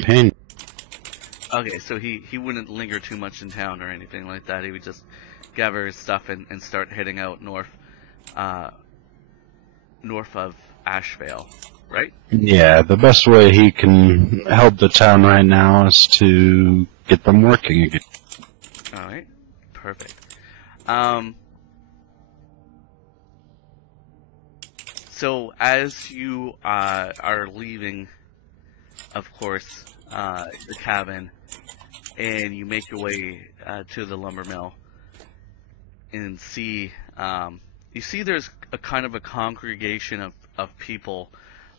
companion. Okay, so he wouldn't linger too much in town or anything like that. He would just gather his stuff and start heading out north of Ashvale, right? Yeah, the best way he can help the town right now is to get them working again. Alright, perfect. So as you are leaving, of course, the cabin, and you make your way to the lumber mill, and see, you see there's a kind of a congregation of people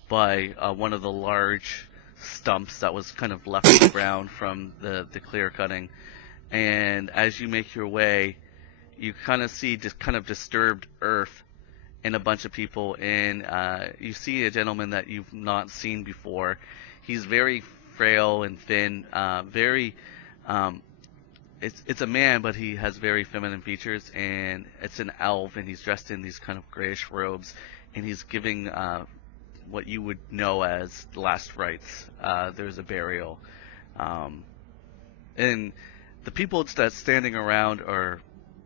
by one of the large stumps that was kind of left on the ground from the clear cutting. And as you make your way, you kind of see just kind of disturbed earth and a bunch of people, and you see a gentleman that you've not seen before. He's very frail and thin, it's a man, but he has very feminine features, and it's an elf, and he's dressed in these kind of grayish robes, and he's giving what you would know as last rites. There's a burial, and the people that's standing around are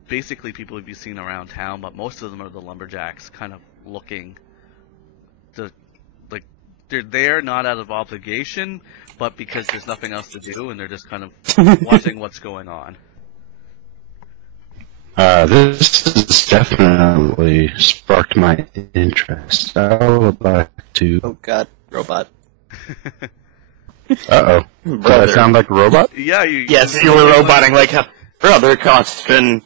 basically people you've seen around town, but most of them are the lumberjacks, kind of looking to, like, they're there not out of obligation, but because there's nothing else to do, and they're just kind of watching what's going on. This has definitely sparked my interest. I would like to... Oh god, robot. Uh-oh. Did I sound like a robot? Yeah, you... Yes, you were roboting like a Brother Costren.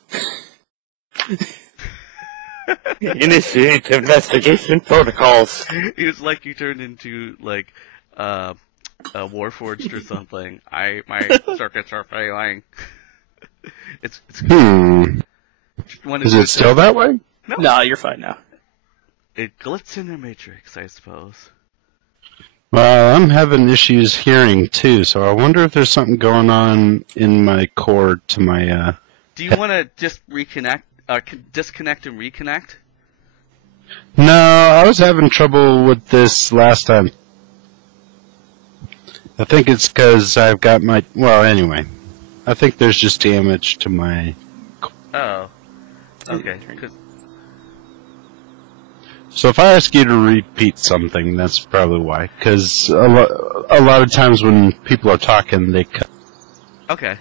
Initiate investigation protocols. It was like you turned into, like, Warforged or something. My circuits are failing. It's Is it still that way? No. No, you're fine now. It glitches in the Matrix, I suppose. Well, I'm having issues hearing too, so I wonder if there's something going on in my cord to my. Do you want to just reconnect, disconnect and reconnect? No, I was having trouble with this last time. I think it's because I've got my. Well, anyway, I think there's just damage to my. Oh. Okay. So if I ask you to repeat something, that's probably why. Because a lot of times when people are talking, they cut. Okay.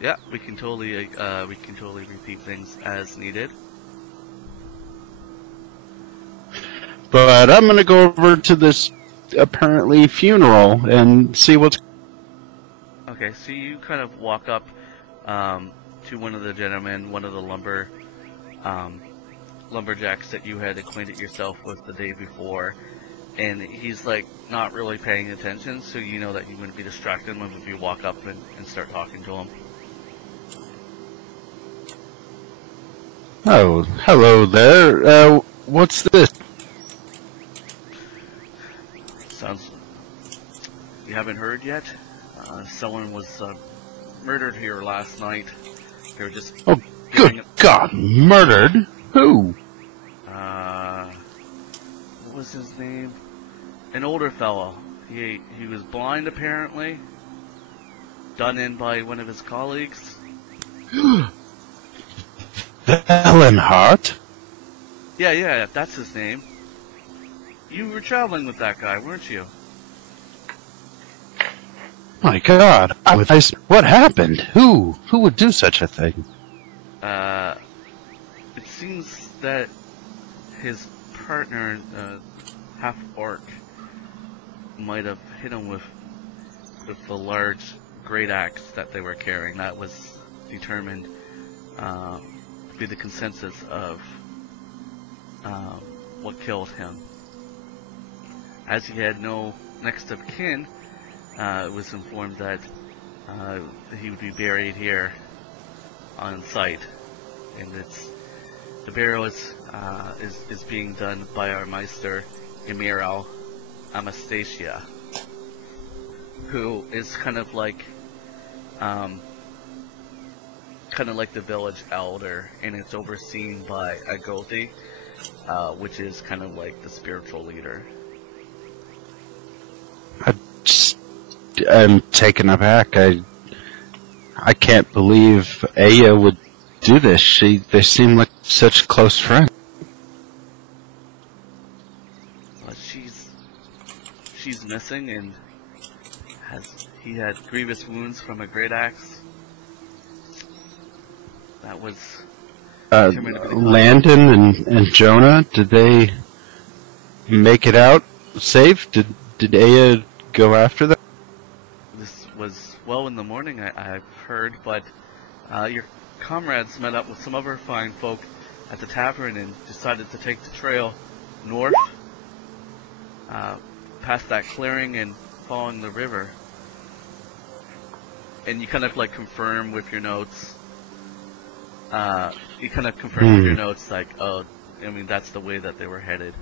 Yeah, we can totally repeat things as needed. But I'm gonna go over to this apparently funeral and see what's. Okay, so you kind of walk up to one of the gentlemen, one of the lumberjacks that you had acquainted yourself with the day before, and he's like not really paying attention, so you know that you wouldn't be distracting him if you walk up and start talking to him. Oh, hello there. What's this? Sounds... You haven't heard yet? Someone was murdered here last night. They were just... Oh, good God! Murdered? Who? What was his name? An older fellow. He was blind, apparently. Done in by one of his colleagues. Ellenhart? Yeah, that's his name. You were traveling with that guy, weren't you? My God! What happened? Who would do such a thing? It seems that his partner, half-orc, might have hit him with the large great axe that they were carrying. That was determined to be the consensus of what killed him. As he had no next of kin, it was informed that he would be buried here on site, and the burial is being done by our Meister Emiro Anastasia, who is kind of like the village elder, and it's overseen by a Gothi, which is kind of like the spiritual leader. am taken aback. I can't believe Aya would do this. They seem like such close friends. Well, she's missing, and he had grievous wounds from a great axe. That was Landon and Jonna, did they make it out safe? Did Aya go after them? This was well in the morning, I've heard, but your comrades met up with some other fine folk at the tavern and decided to take the trail north, past that clearing and following the river. And you kind of like confirm with your notes. You kind of confirm with your notes, like, oh, I mean, that's the way that they were headed.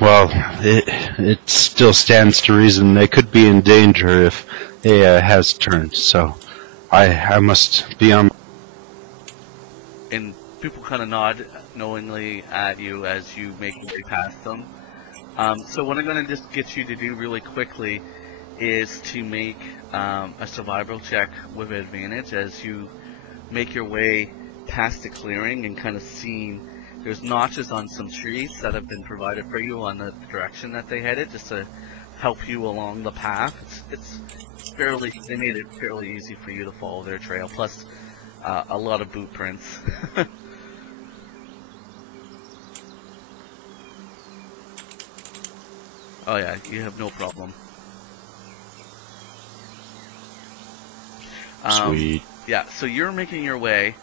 Well, it still stands to reason they could be in danger if Aya has turned, so I must be on. And people kind of nod knowingly at you as you make your way past them. So what I'm going to just get you to do really quickly is to make a survival check with advantage as you make your way past the clearing and kind of seeing there's notches on some trees that have been provided for you on the direction that they headed just to help you along the path. They made it fairly easy for you to follow their trail, plus a lot of boot prints. Oh yeah, you have no problem. Sweet. Yeah, so you're making your way,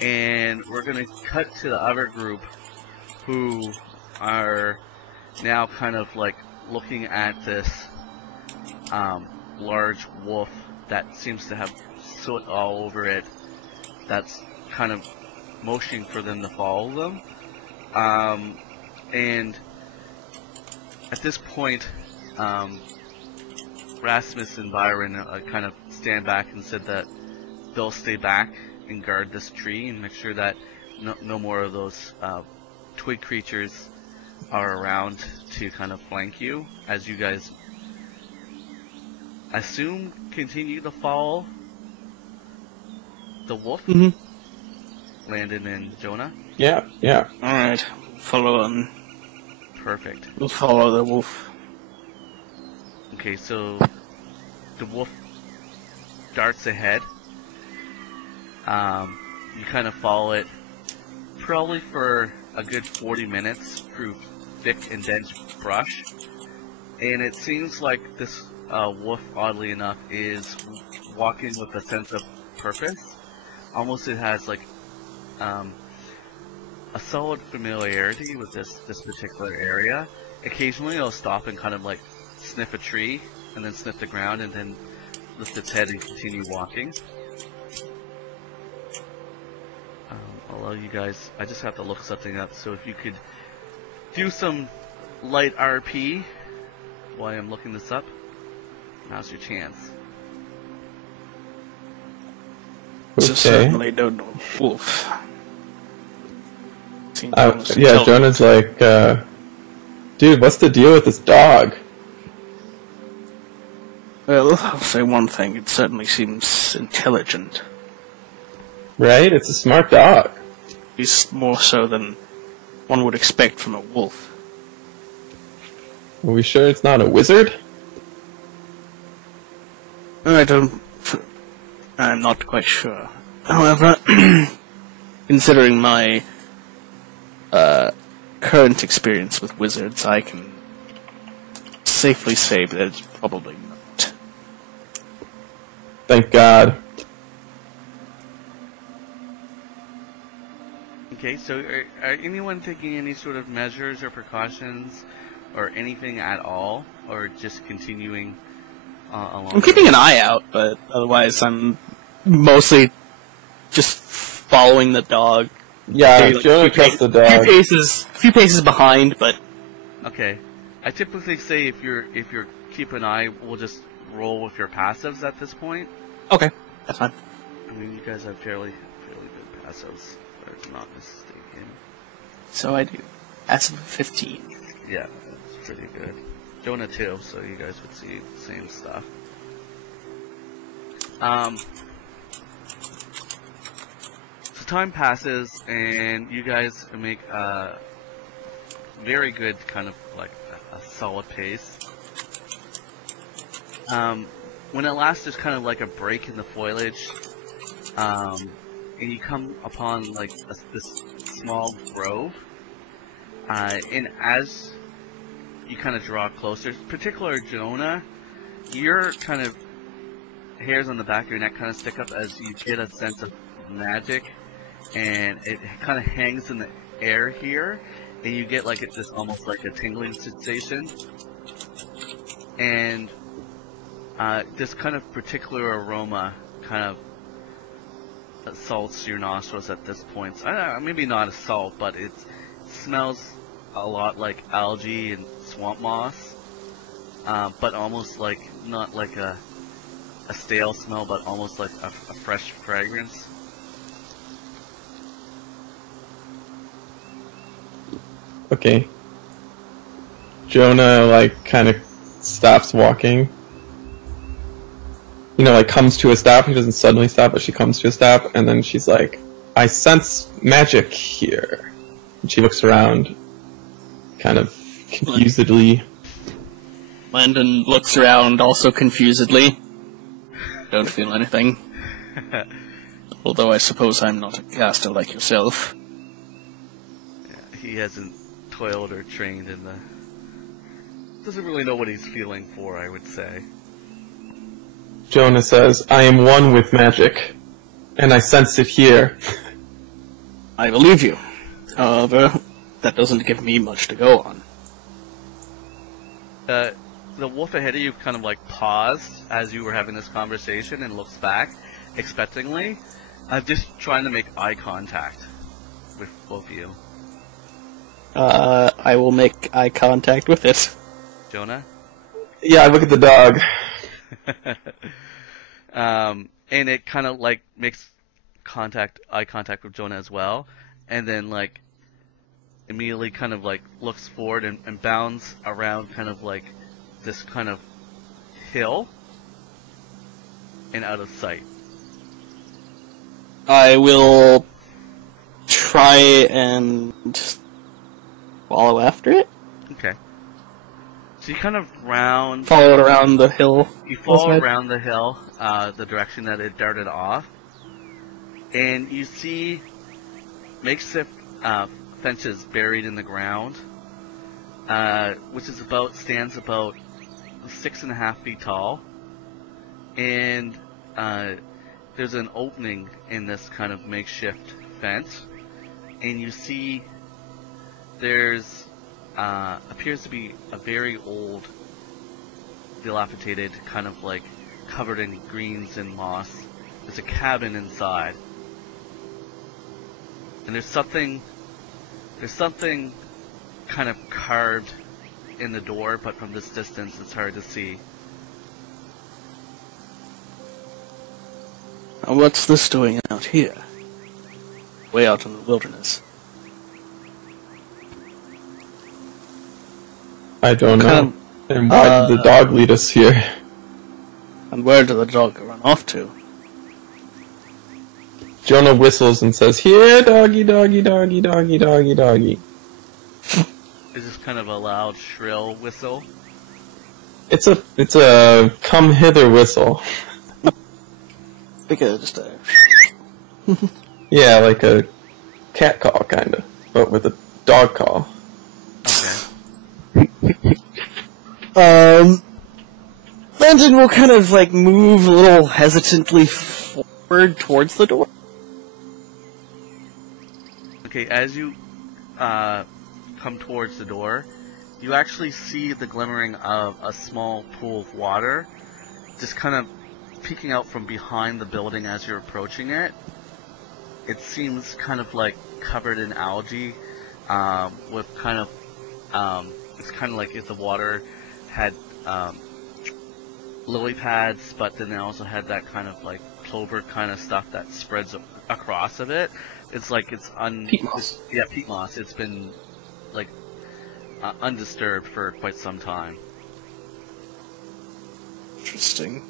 and we're going to cut to the other group who are now kind of like looking at this large wolf that seems to have soot all over it that's kind of motioning for them to follow them. And at this point, Rasmus and Byron kind of stand back and said that they'll stay back and guard this tree and make sure that no more of those twig creatures are around to kind of flank you as you guys assume continue to follow the wolf. Landon and Jonna. Yeah. Alright, follow on. Perfect. We'll follow the wolf. Okay, so the wolf darts ahead. You kind of follow it probably for a good 40 minutes through thick and dense brush. And it seems like this wolf, oddly enough, is walking with a sense of purpose. Almost it has like a solid familiarity with this particular area. Occasionally it'll stop and kind of like sniff a tree and then sniff the ground and then lift its head and continue walking. I'll allow you guys, I just have to look something up, so if you could do some light RP while I'm looking this up, now's your chance. So certainly don't know wolf. Yeah, Jonah's like, dude, what's the deal with this dog? Well, I'll say one thing, it certainly seems intelligent. Right? It's a smart dog. He's more so than one would expect from a wolf. Are we sure it's not a wizard? I'm not quite sure. However, considering my current experience with wizards, I can safely say that it's probably not. Thank God. Okay, so are anyone taking any sort of measures or precautions or anything at all, or just continuing along? I'm keeping an eye out, but otherwise I'm mostly just following the dog. Yeah, Jonah trusts the dog. A few paces behind, but Okay, I typically say if you're keep an eye, we'll just roll with your passives at this point. okay, that's fine. I mean, you guys have fairly good passives, if I'm not mistaken. So I do. Passive 15. Yeah, that's pretty good. Jonna too, so you guys would see the same stuff. So time passes, and you guys make a very good kind of like a solid pace. When at last there's kind of like a break in the foliage, and you come upon like this small grove, and as you kind of draw closer, particularly Jonna, your kind of hairs on the back of your neck kind of stick up as you get a sense of magic, and it kind of hangs in the air here, and you get like this almost like a tingling sensation, and this kind of particular aroma kind of assaults your nostrils at this point. So, maybe not assault, but it smells a lot like algae and swamp moss, but almost like not like a stale smell, but almost like a fresh fragrance. Okay. Jonna like kind of stops walking. You know, like comes to a stop. She doesn't suddenly stop, but she comes to a stop, and then she's like, "I sense magic here." And she looks around, kind of confusedly. Landon looks around also confusedly. Don't feel anything. Although I suppose I'm not a caster like yourself. Yeah, he hasn't toiled or trained in the... doesn't really know what he's feeling for, I would say. Jonna says, "I am one with magic, and I sense it here." I believe you. However, that doesn't give me much to go on. The wolf ahead of you kind of like paused as you were having this conversation and looks back expectingly. Just trying to make eye contact with both of you. I will make eye contact with it. Jonna? Yeah, I look at the dog. And it kind of like makes eye contact with Jonna as well, and then like immediately kind of like looks forward and bounds around kind of like this kind of hill and out of sight. I will try and follow after it. Okay. So you kind of follow it around the hill. You follow around the hill, the direction that it darted off, and you see makeshift fences buried in the ground, which is stands about 6.5 feet tall, and there's an opening in this kind of makeshift fence, and you see there's appears to be a very old, dilapidated, kind of like covered in greens and moss. There's a cabin inside, and there's something kind of carved in the door, but from this distance it's hard to see. Now what's this doing out here? Way out in the wilderness. I don't know. And why did the dog lead us here? And where did the dog run off to? Jonna whistles and says, "Here, doggy, doggy, doggy, doggy, doggy, doggy." Is this kind of a loud, shrill whistle? It's a come hither whistle. Because just a... Yeah, like a cat call, kinda, but with a dog call. Okay. Landon will kind of like move a little hesitantly forward towards the door. Okay, as you come towards the door, you actually see the glimmering of a small pool of water just kind of peeking out from behind the building as you're approaching it. It seems kind of like covered in algae, with kind of, it's kind of like if the water had lily pads, but then it also had that kind of like clover kind of stuff that spreads across of it. It's like it's peat moss. Peat moss. It's been like undisturbed for quite some time. Interesting.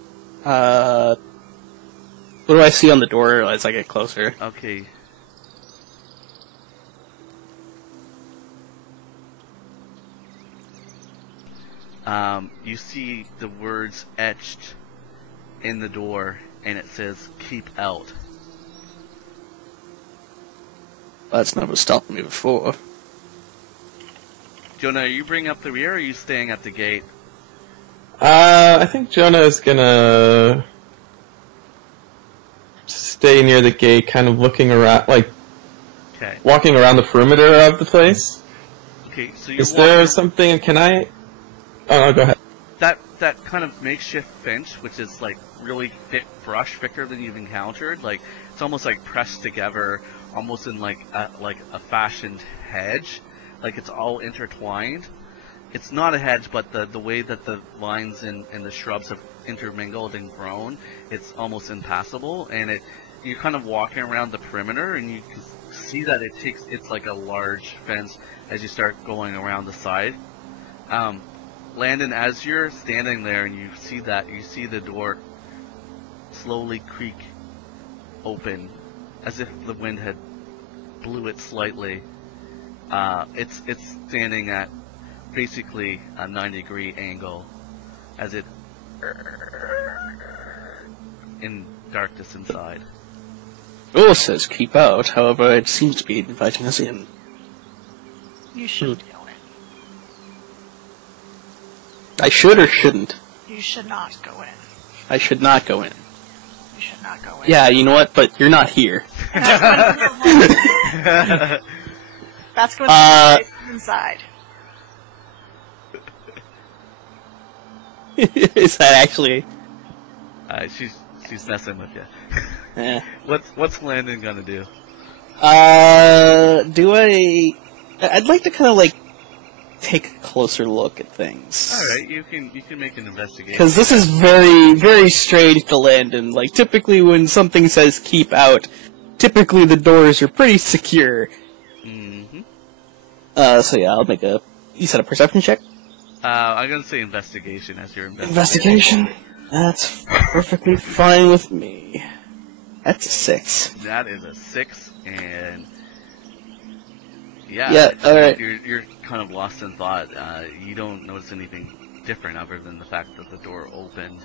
What do I see on the door as I get closer? Okay. You see the words etched in the door, and it says, "Keep out." That's never stopped me before. Jonna, are you bringing up the rear, or are you staying at the gate? I think Jonna is gonna stay near the gate, kind of looking around, like Okay. walking around the perimeter of the place. Okay, so you're Is there walking- something? Can I? Oh, go ahead. that kind of makeshift bench, which is like really thick brush, thicker than you've encountered. Like it's almost like pressed together, almost in like a fashioned hedge. Like it's all intertwined. It's not a hedge, but the way that the vines and the shrubs have intermingled and grown, it's almost impassable. And you're kind of walking around the perimeter, and you can see that it's like a large fence as you start going around the side. Landon, as you're standing there and you see the door slowly creak open, as if the wind had blew it slightly. It's standing at basically a 90-degree angle, as it in darkness inside. Rule says keep out, however, it seems to be inviting us in. You should go in. I should or shouldn't? You should not go in. I should not go in. You should not go in. Yeah, you know what? But you're not here. That's going to be inside. Is that actually? She's messing with you. Eh. What's Landon gonna do? I'd like to kind of like take a closer look at things. All right, you can make an investigation. Because this is very, very strange to Landon. Like, typically when something says keep out, typically the doors are pretty secure. Mm-hmm. So yeah, I'll make you said a perception check? I'm gonna say investigation as your Investigation? That's perfectly fine with me. That's a 6. That is a 6, and yeah, alright. You're kind of lost in thought. You don't notice anything different other than the fact that the door opened.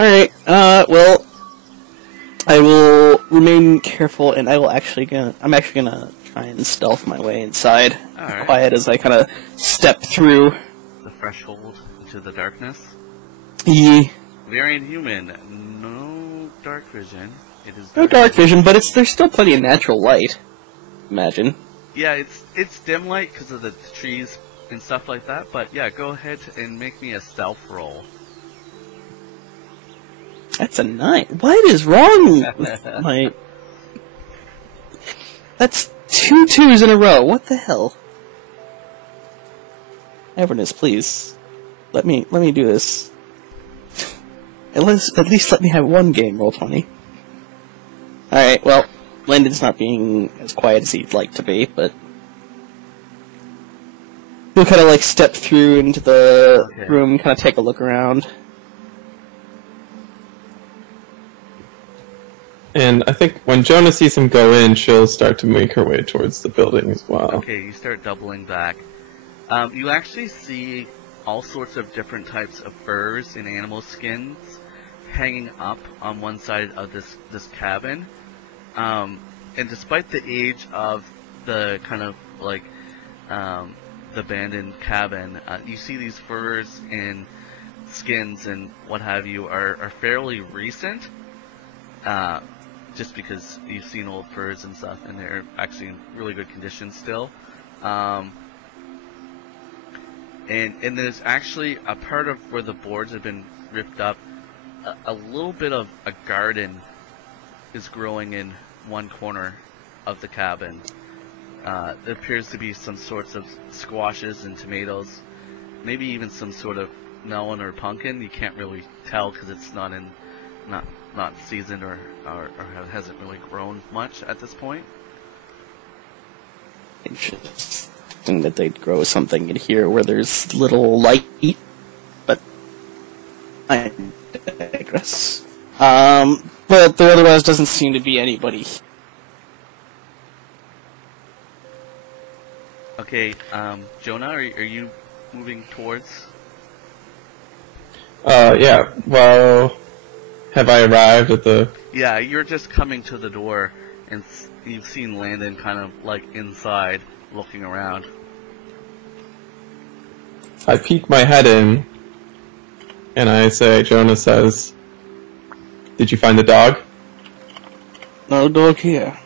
Alright, well, I will remain careful, and I'm actually gonna try and stealth my way inside, Alright. quiet as I kind of step through. The threshold into the darkness. Yeah. Very inhuman. No dark vision. It is No dark vision, but there's still plenty of natural light. Imagine. Yeah, it's dim light because of the trees and stuff like that. But yeah, go ahead and make me a stealth roll. That's a 9. What is wrong with my... That's 2 2s in a row. What the hell? Everness, please. Let me do this. At least let me have one game, roll 20. Alright, well, Landon's not being as quiet as he'd like to be, but... He'll kind of like step through into the room, kind of take a look around. And I think when Jonna sees him go in, she'll start to make her way towards the building as well. Okay, you start doubling back. You actually see all sorts of different types of furs and animal skins hanging up on one side of this cabin. And despite the age of the kind of like the abandoned cabin, you see these furs and skins and what have you are fairly recent. Just because you've seen old furs and stuff, and they're actually in really good condition still. And there's actually a part of where the boards have been ripped up. A little bit of a garden is growing in one corner of the cabin. There appears to be some sorts of squashes and tomatoes, maybe even some sort of melon or pumpkin. You can't really tell because it's not seasoned or hasn't really grown much at this point. Interesting that they'd grow something in here where there's little light, but I digress. But there otherwise doesn't seem to be anybody. Okay, Jonna, are you moving towards? Yeah, well, have I arrived at the... Yeah, you're just coming to the door, and you've seen Landon kind of, like, inside, looking around. I peek my head in, and I say, Jonna says, "Did you find the dog?" No dog here.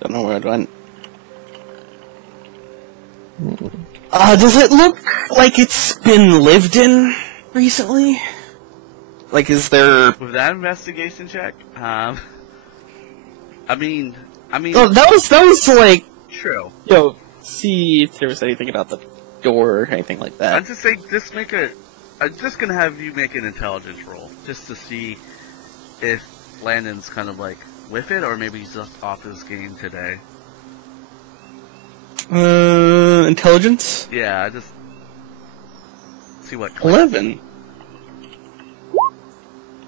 Don't know where it went. Does it look like it's been lived in recently? Like, is there... With that investigation check, I mean... Oh, that was like... True. Yo, see if there was anything about the door or anything like that. I'm just saying, I'm just gonna have you make an intelligence roll, just to see if Landon's kind of like with it, or maybe he's just off his game today. Intelligence? Yeah, just see what. 11.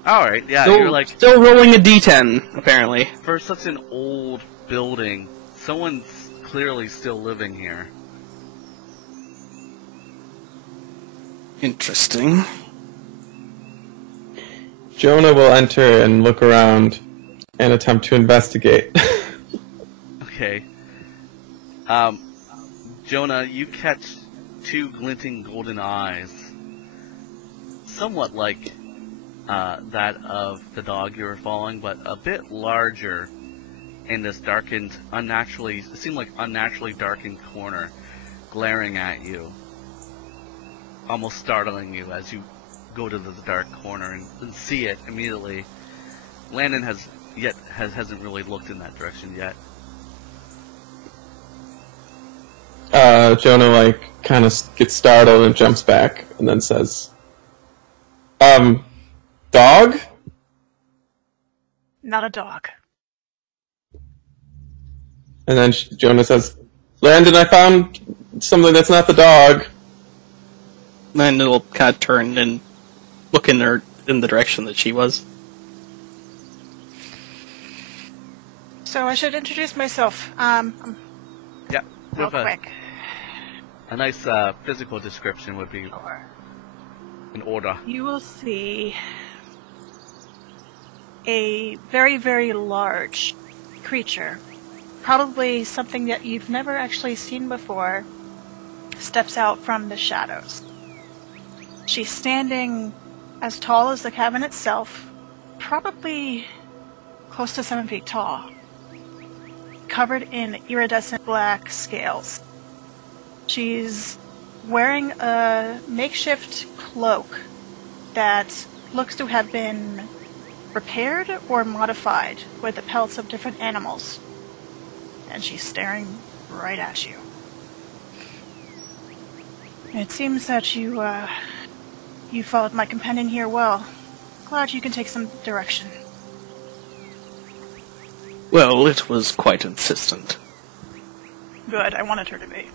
Alright, yeah, Still, you're like... Still rolling a d10, apparently. For such an old building, someone's clearly still living here. Interesting. Jonna will enter and look around and attempt to investigate. Okay. Jonna, you catch two glinting golden eyes. Somewhat like that of the dog you were following, but a bit larger in this darkened, it seemed like unnaturally darkened corner, glaring at you. Almost startling you as you go to the dark corner and see it immediately. Landon hasn't really looked in that direction yet. Jonna, like, kind of gets startled and jumps back, and then says, dog? Not a dog. And then Jonna says, Landon, I found something that's not the dog. Then it'll kind of turn and look in the direction that she was. So I should introduce myself. Yeah, Real with a quick. nice physical description would be in order. You will see a very, very large creature, probably something that you've never actually seen before, steps out from the shadows. She's standing as tall as the cabin itself, probably close to 7 feet tall, covered in iridescent black scales. She's wearing a makeshift cloak that looks to have been repaired or modified with the pelts of different animals. And she's staring right at you. It seems that you followed my companion here well. Glad you can take some direction. Well, it was quite insistent. Good, I wanted her to be.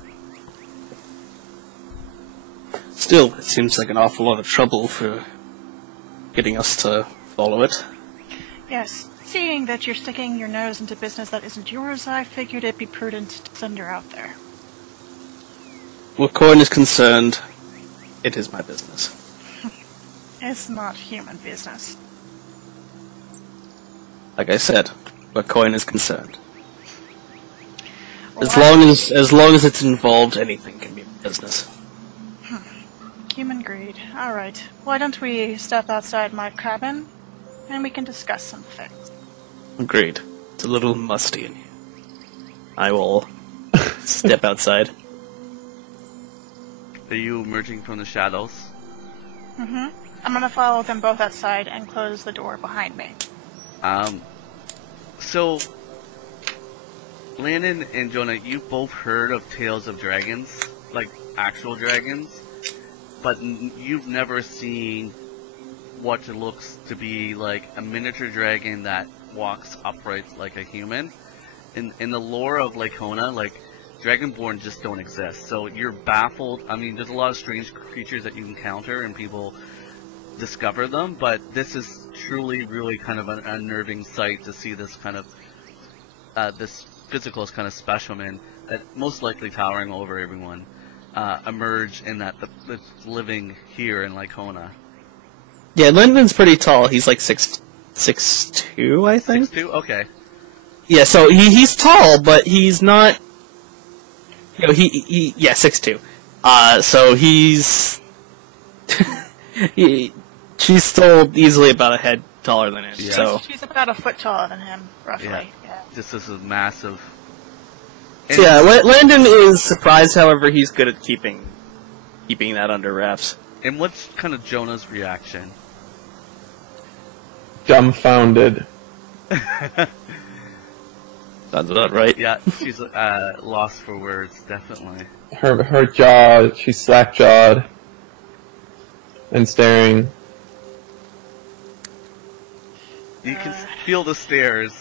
Still, it seems like an awful lot of trouble for getting us to follow it. Yes, seeing that you're sticking your nose into business that isn't yours, I figured it'd be prudent to send her out there. Where coin is concerned, it is my business. It's not human business. Like I said, where coin is concerned. Well, As long as it's involved, anything can be business. Human greed. Alright. Why don't we step outside my cabin, and we can discuss some things. Agreed. It's a little musty in here. I will step outside. Are you emerging from the shadows? Mm-hmm. I'm gonna follow them both outside and close the door behind me. So, Landon and Jonna, you both heard of tales of dragons, like actual dragons, but you've never seen what it looks to be like a miniature dragon that walks upright like a human. In the lore of Laikona, like, Dragonborn just don't exist, so you're baffled. I mean, there's a lot of strange creatures that you encounter, and people discover them, but this is truly, really kind of an unnerving sight to see this kind of this physical kind of specimen that most likely towering over everyone emerge in that's living here in Laikona. Yeah, Landon's pretty tall. He's like 6'2", I think. 6'2"? Okay. Yeah, so he's tall, but he's not. You know, he 6'2". So he's. She's still easily about a head taller than him. Yeah. So She's about a foot taller than him, roughly. Yeah. Yeah. This is a massive. So yeah, Landon is surprised. However, he's good at keeping that under wraps. And what's kind of Jonah's reaction? Dumbfounded. Sounds about right. Yeah, she's lost for words, definitely. Her jaw, she's slack-jawed and staring. You can feel the stares.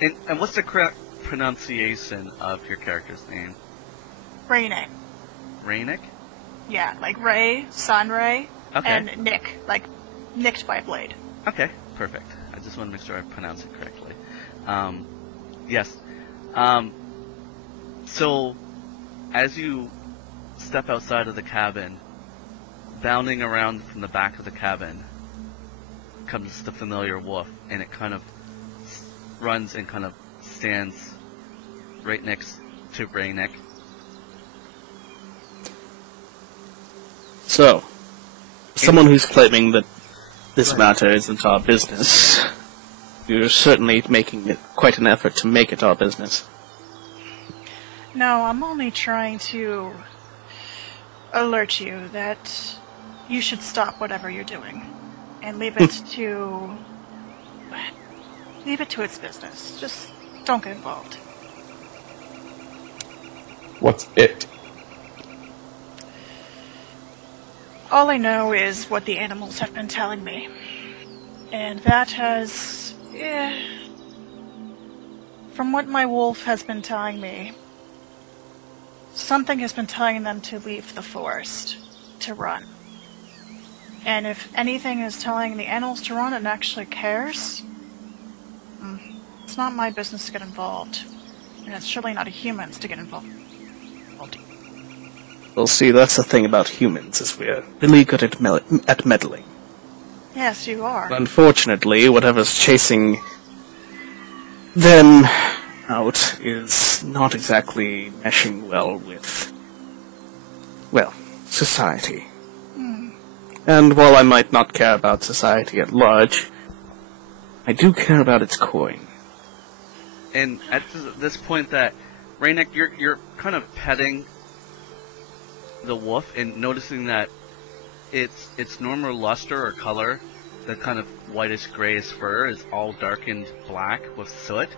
And what's the correct pronunciation of your character's name? Raining. Rainick? Yeah, like Ray, Sun Ray, Okay. and Nick, like nicked by a blade. Okay, perfect. I just want to make sure I pronounce it correctly. Yes. So, as you step outside of the cabin, bounding around from the back of the cabin comes the familiar wolf, and it kind of runs and kind of stands right next to Rainick. So, someone who's claiming that this matter isn't our business, you're certainly making it quite an effort to make it our business. No, I'm only trying to alert you that you should stop whatever you're doing and leave it to its business. Just don't get involved. What's it? All I know is what the animals have been telling me. And that has... from what my wolf has been telling me, something has been telling them to leave the forest, to run. And if anything is telling the animals to run and actually cares, it's not my business to get involved. And it's surely not a human's to get involved. Well, see, that's the thing about humans, is we're really good at meddling. Yes, you are. Unfortunately, whatever's chasing them out is not exactly meshing well with, well, society. And while I might not care about society at large, I do care about its coin. And at this point, that Rainick, you're kind of petting the wolf and noticing that its normal luster or color, the kind of whitish grayish fur, is all darkened black with soot,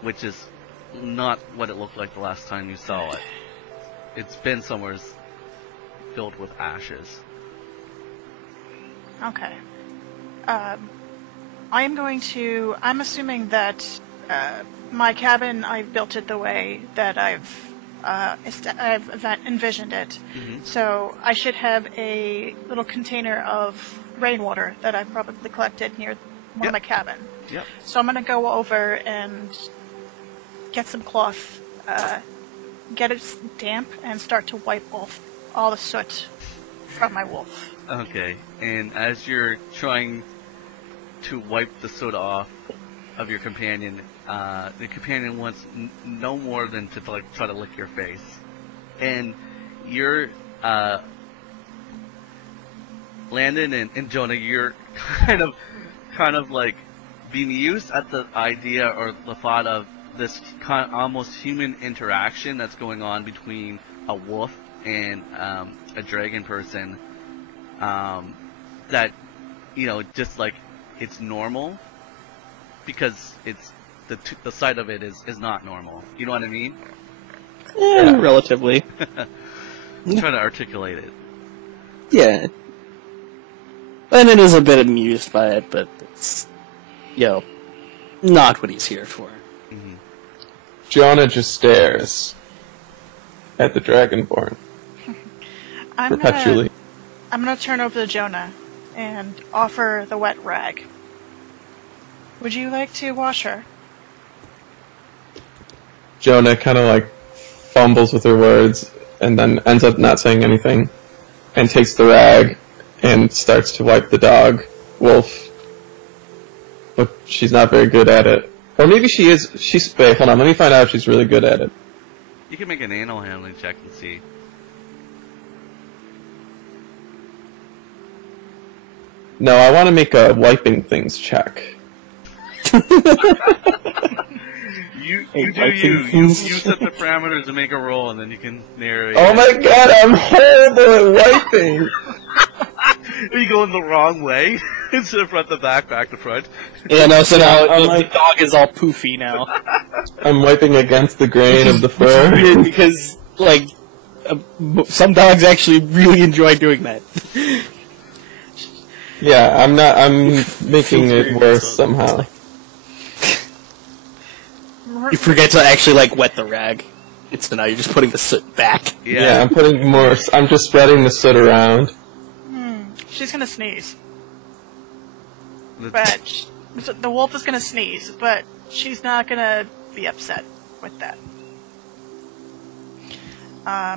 which is not what it looked like the last time you saw it. It's been somewhere filled with ashes. Okay. I'm assuming that my cabin, I've built it the way that I've envisioned it. So I should have a little container of rainwater that I've probably collected near one of my cabin. Yep. So I'm going to go over and get some cloth, get it damp, and start to wipe off all the soot from my wolf. Okay, and as you're trying to wipe the soot off of your companion, the companion wants no more than to try to lick your face, and you're Landon and Jonna, you're kind of like being used at the idea or the thought of this kind of almost human interaction that's going on between a wolf and a dragon person, that, you know, just like it's normal because it's the sight of it is not normal. You know what I mean? Yeah, relatively. I'm trying to articulate it. Yeah. And it is a bit amused by it, but it's, not what he's here for. Jonna just stares at the Dragonborn perpetually. I'm gonna turn over to Jonna and offer the wet rag. Would you like to wash her? Jonna kind of like fumbles with her words and then ends up not saying anything and takes the rag and starts to wipe the dog, Wolf. But she's not very good at it. Or maybe she is. Wait, hold on, let me find out if she's really good at it. You can make an animal handling check and see. No, I want to make a wiping things check. You do you set the parameters and make a roll, and then you can narrate. Oh my god, I'm horrible at wiping! Are you going the wrong way? Instead of front to back to front? Yeah, no, so now I'm the dog is all poofy now. I'm wiping against the grain of the fur. Weird because, like, some dogs actually really enjoy doing that. Yeah, I'm making it worse somehow. You forget to actually, like, wet the rag. So now you're just putting the soot back. Yeah, I'm putting more. I'm just spreading the soot around. She's gonna sneeze. But the wolf is gonna sneeze, but she's not gonna be upset with that.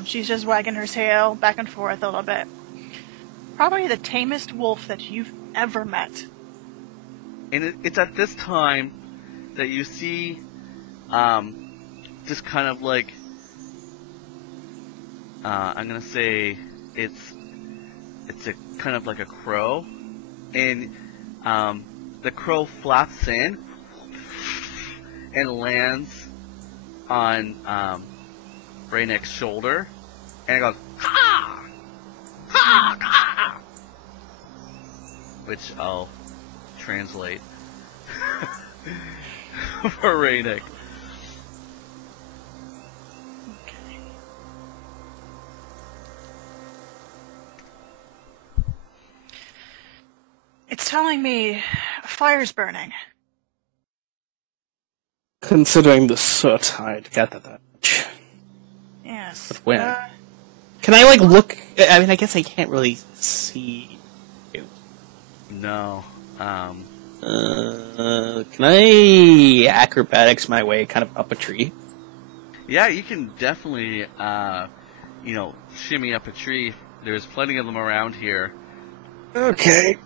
She's just wagging her tail back and forth a little bit. Probably the tamest wolf that you've ever met. And it's at this time that you see, just kind of like, I'm gonna say it's a kind of like a crow, and the crow flaps in and lands on Brainiac's shoulder, and it goes ha ha ha, which I'll translate for Brainiac. It's telling me fire's burning. Considering the soot, I'd get that much. Yes. But where? Can I, like, look? I mean, I guess I can't really see you. No. Can I acrobatics my way kind of up a tree? Yeah, you can definitely, shimmy up a tree. There's plenty of them around here. Okay.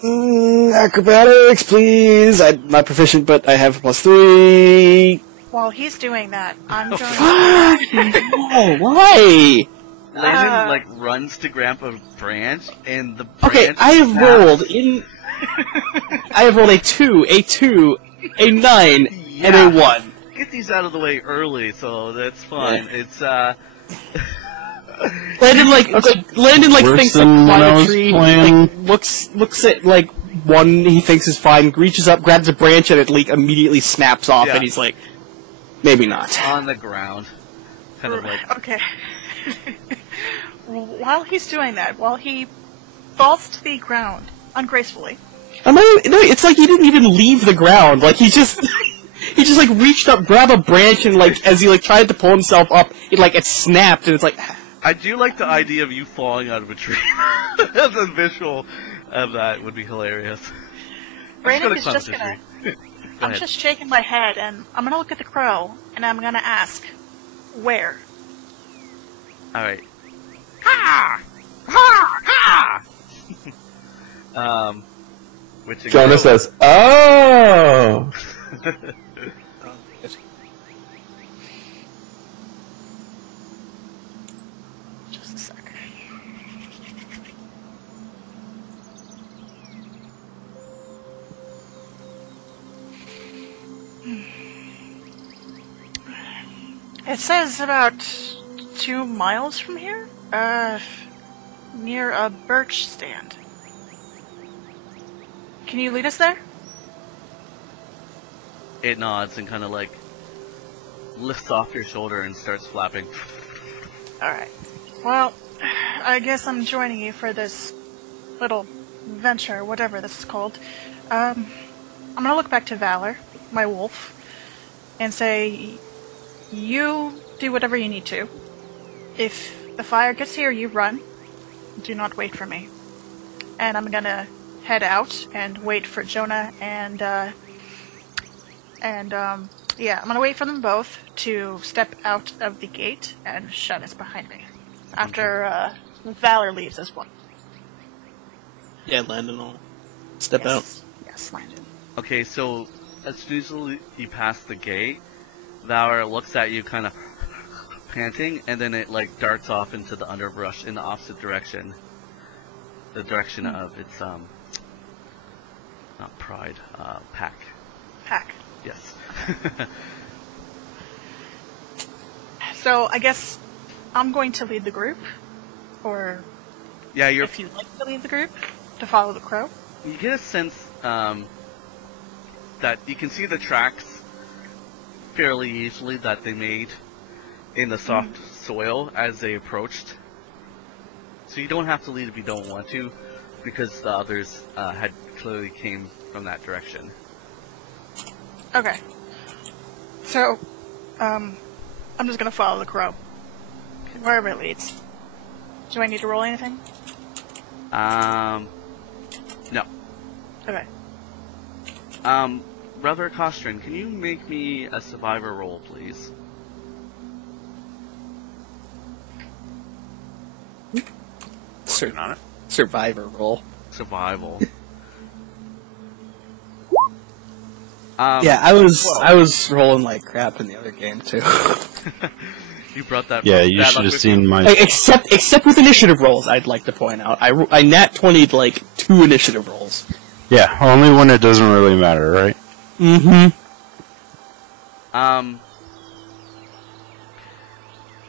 Acrobatics, please. I'm not proficient, but I have +3. While he's doing that, I'm going Oh, why? Landon, runs to grab a branch, and the branch... Okay, I have rolled a 2, a 2, a 9, and a 1. Get these out of the way early, so that's fine. Yeah. It's, Landon thinks than that when I climb a was tree, playing. looks at one he thinks is fine, reaches up, grabs a branch, and it immediately snaps off, and he's like, maybe not. on the ground. Kind of like... Okay. While he's doing that, while he falls to the ground ungracefully. No, it's like he didn't even leave the ground. Like he just reached up, grabbed a branch, and as he tried to pull himself up, it snapped, and it's like. I do like the idea of you falling out of a tree. The visual of that would be hilarious. Brandon is just gonna. I'm just shaking my head, and I'm gonna look at the crow, and I'm gonna ask, where? All right. Ha! Ha! Ha! Which Jonna says, "Oh." Just a sec. It says about 2 miles from here, near a birch stand. Can you lead us there? It nods and kind of lifts off your shoulder and starts flapping. Alright. Well, I guess I'm joining you for this little venture, whatever this is called. I'm gonna look back to Valor, my wolf, and say, you do whatever you need to. If the fire gets here, you run. do not wait for me. And I'm gonna head out and wait for Jonna and I'm gonna wait for them both to step out of the gate and shut us behind me. After Valor leaves as well. Yeah, Landon will step out. Yes, Landon. Okay, so as soon as you pass the gate, Valor looks at you kind of panting, and then it like darts off into the underbrush in the opposite direction. The direction of its, not pride, pack. Pack. Yes. So, I guess I'm going to lead the group, or Yeah, if you'd like to lead the group, to follow the crow. you get a sense, that you can see the tracks fairly easily that they made in the soft soil as they approached. So you don't have to lead if you don't want to, because the others had clearly came from that direction. Okay. So, I'm just gonna follow the crow. Wherever it leads. Do I need to roll anything? No. Okay. Brother Costren, can you make me a survivor roll, please? On it. Survivor roll. Survival. Yeah, I was rolling like crap in the other game too. You brought that. Yeah, you that should luck have with seen you? my. except with initiative rolls, I'd like to point out. I nat 20'd like 2 initiative rolls. Yeah, only when it doesn't really matter, right? Mm-hmm.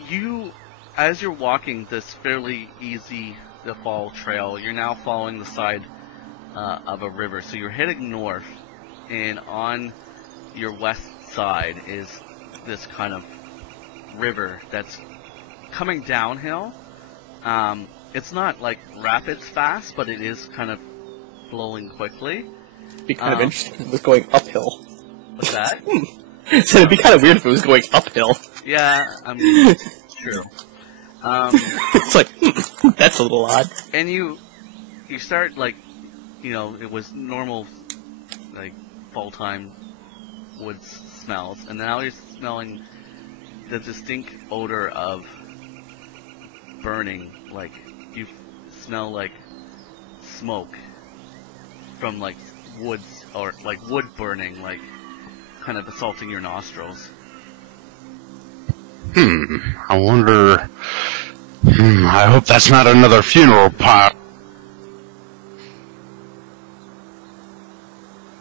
You, as you're walking this fairly easy to fall trail, you're now following the side of a river. So you're heading north, and on your west side is this kind of river that's coming downhill. It's not like rapids fast, but it is kind of flowing quickly. It'd be kind of interesting if it was going uphill. What's that? So it'd be kind of weird if it was going uphill. Yeah, I mean, true. It's like, that's a little odd. And you start like, it was normal, like fall time woods smells, and now you're smelling the distinct odor of burning. Like you smell like smoke from like woods, or like wood burning, like kind of assaulting your nostrils. I wonder. I hope that's not another funeral pyre.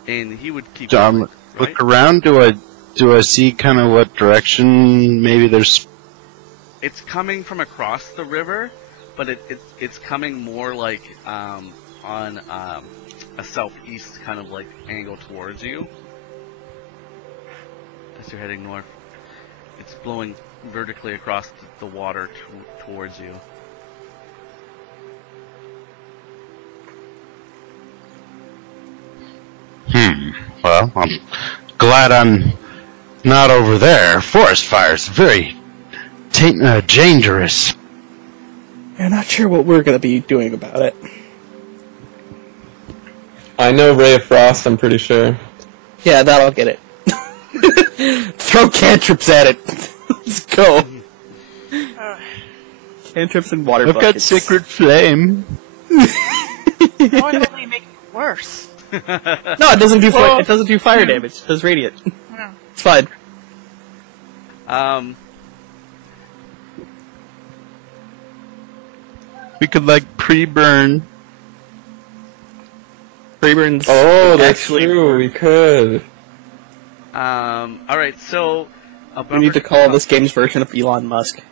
And he would keep John, going, right? look around. Do I see kind of what direction? Maybe there's. It's coming from across the river, but it's coming more like on a southeast kind of like angle towards you as you're heading north. It's blowing vertically across the water towards you. Well, I'm glad I'm not over there. Forest fire's very dangerous. I'm not sure what we're gonna be doing about it. I know Ray of Frost, I'm pretty sure. Yeah, that'll get it. Throw cantrips at it. Let's go. Cantrips and water I've got buckets. sacred flame. That would only make it worse. No, it doesn't do fire. It doesn't do fire damage. It does radiant. Yeah. It's fine. We could like pre-burn. Freeburn's Oh, that's actually. true, we could. Alright, so... We need to call this game's version of Elon Musk.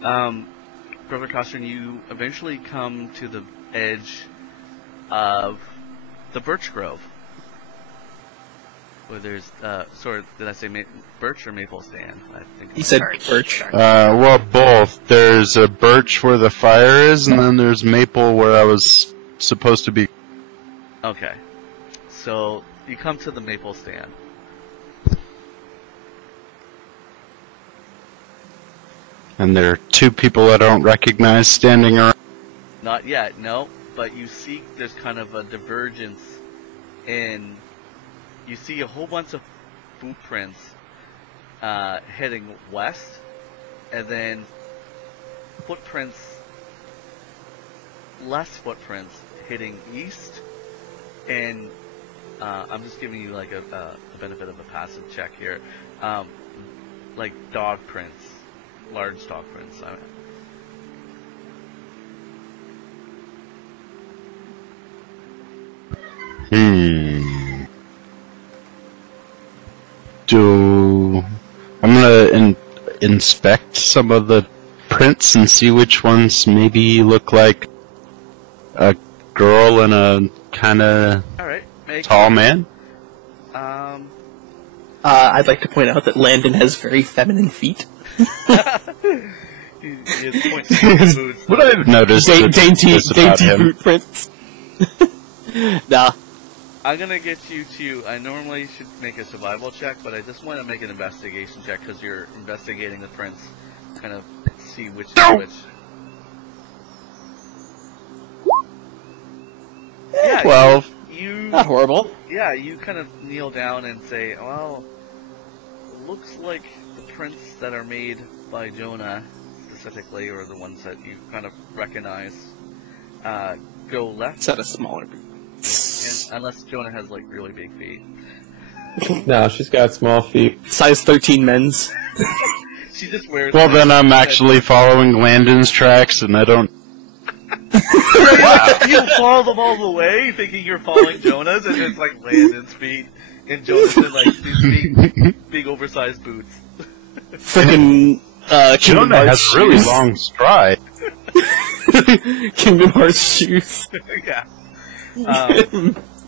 Brother Costren, you eventually come to the edge of the birch grove. Where there's, did I say birch or maple stand? I think He said Birch. birch. Well, both. There's a birch where the fire is, and then there's maple where I was supposed to be. Okay. So, you come to the maple stand. And there are 2 people I don't recognize standing around. Not yet, no. But you see there's kind of a divergence in... You see a whole bunch of footprints heading west, and then less footprints heading east, and I'm just giving you like the benefit of a passive check here, like dog prints, large dog prints. I'm gonna inspect some of the prints and see which ones maybe look like a girl and a kind of tall man. I'd like to point out that Landon has very feminine feet. What I've noticed dainty about boot prints. Nah. I'm gonna get you to. I normally should make a survival check, but I just want to make an investigation check because you're investigating the prints, kind of see which is which. Yeah, 12. You Not horrible. Yeah, you kind of kneel down and say, well, it looks like the prints that are made by Jonna, specifically, or the ones that you kind of recognize, go left. Set a smaller boot. Unless Jonna has, like, really big feet. No, she's got small feet. Size 13 men's. She just wears... Well, then I'm actually following Landon's tracks, and I don't... Wow. You follow them all the way, thinking you're following Jonah's, and it's like Landon's feet, and Jonah's in like these big oversized boots. Frickin' Jonna has really long stride. Kingdom Hearts shoes. Yeah.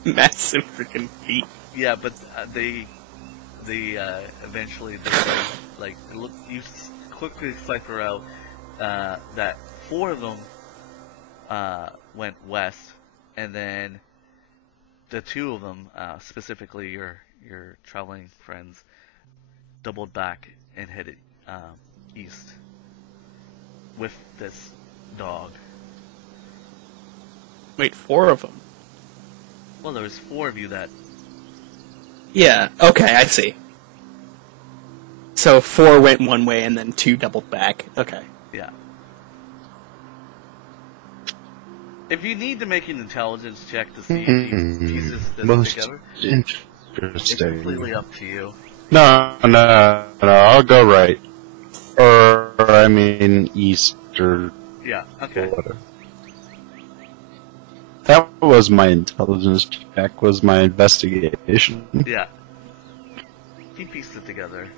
Massive frickin' feet. Yeah, but they eventually like look. You quickly cipher out that 4 of them went west, and then the 2 of them, specifically your traveling friends, doubled back and headed east with this dog. Wait, 4 of them? Well, there was 4 of you that... Yeah, okay, I see. So 4 went one way and then 2 doubled back. Okay. Yeah. If you need to make an intelligence check to see if you pieces this Most together, interesting. it's completely up to you. No, I'll go right. Or, I mean, east, or Yeah, okay. whatever. That was my intelligence check, was my investigation. Yeah. He pieced it together.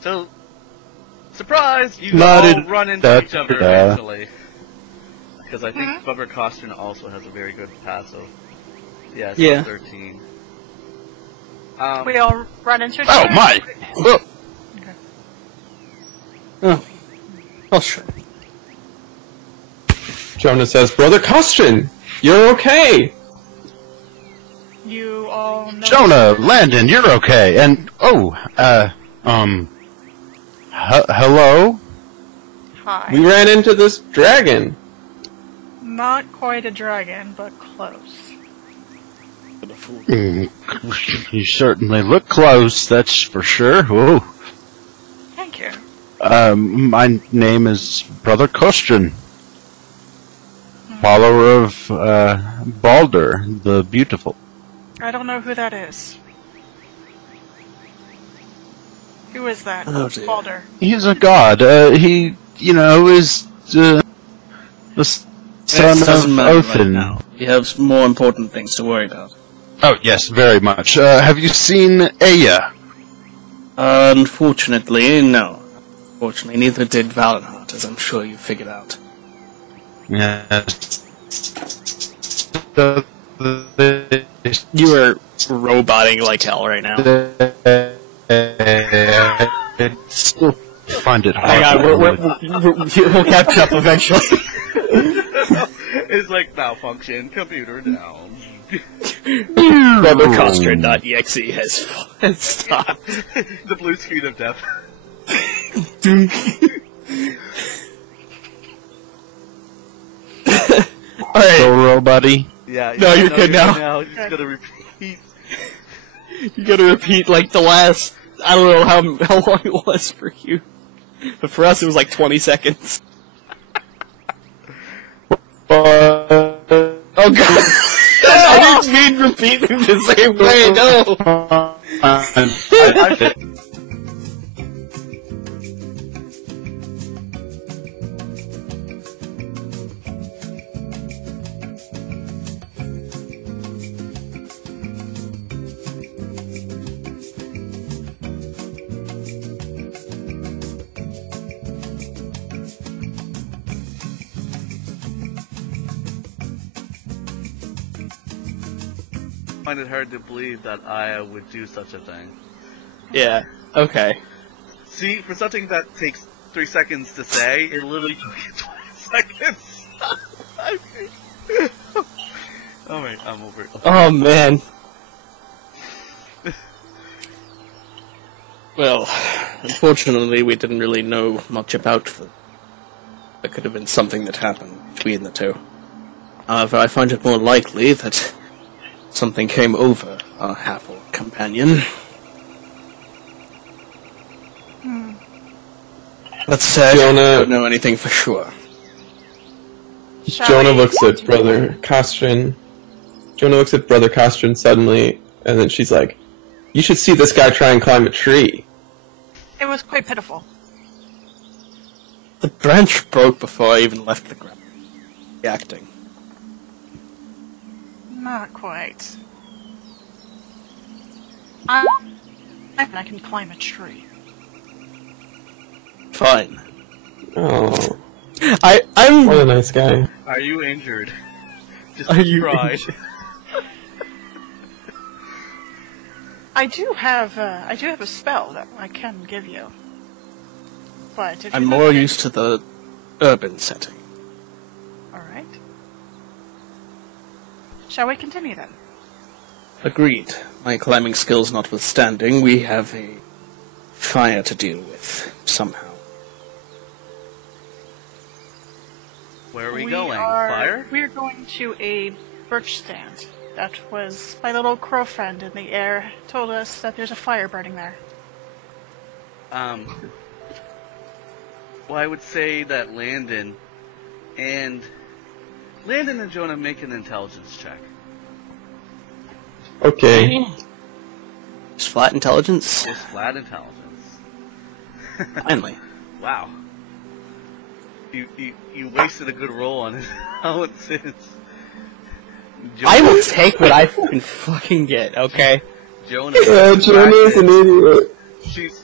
So, surprise! You all run into each other eventually. Because I think Brother Costren also has a very good passive. Yeah, it's 13. We all run into each Oh, other? my! Look. Okay. Oh. Well, sure. Jonna says, Brother Costren, you're okay! You all know... Jonna, Landon, you're okay. And, hello? Hi. We ran into this dragon. Not quite a dragon, but close. You certainly look close, that's for sure. Whoa. Thank you. My name is Brother Costren. Follower of, Balder, the Beautiful. I don't know who that is. Who is that? Oh, dear. Balder. He's a god. He, is, the son of Othin. Now. You have more important things to worry about. Oh, yes, very much. Have you seen Aya? Unfortunately, no. Fortunately, neither did Valenhart, as I'm sure you figured out. Yes. You are roboting like hell right now. Still find it hard. Hang on, we'll catch up eventually. It's like malfunction, computer down. BrotherCostren.exe has stopped. The blue screen of death. Alright. Go roll, buddy. Yeah. No, you're good now. You're just gonna repeat. You gotta repeat, like, the last... I don't know how long it was for you. But for us, it was like 20 seconds. Oh god! I didn't mean repeating the same way, no! I find it hard to believe that I would do such a thing. Yeah, okay. See, for something that takes 3 seconds to say, it literally took you 20 seconds. Alright, I'm over it. Oh man. Well, unfortunately we didn't really know much about them. There could have been something that happened between the two. However, I find it more likely that something came over our half-orc companion. Let's Jonna- don't know anything for sure. Jonna looks at Brother Costren. Jonna looks at Brother Costren suddenly, and then she's like, "You should see this guy try and climb a tree." It was quite pitiful. The branch broke before I even left the ground. Reacting. Not quite. I can climb a tree. Fine. Oh, I'm... what a nice guy. Are you injured? Just Are you try. injured? I do have a spell that I can give you. But if I'm you're more not- used to the urban setting. Alright. Shall we continue then? Agreed. My climbing skills notwithstanding, we have a fire to deal with, somehow. Where are we going? Fire? We are going to a birch stand. That was my little crow friend in the air told us that there's a fire burning there. Well, I would say that Landon and Jonna make an intelligence check. Okay. Just flat intelligence? Just flat intelligence. Finally. Wow. You wasted a good roll on intelligence. I will take what I can fucking get, okay? Jonna. Yeah, Jonna's an idiot.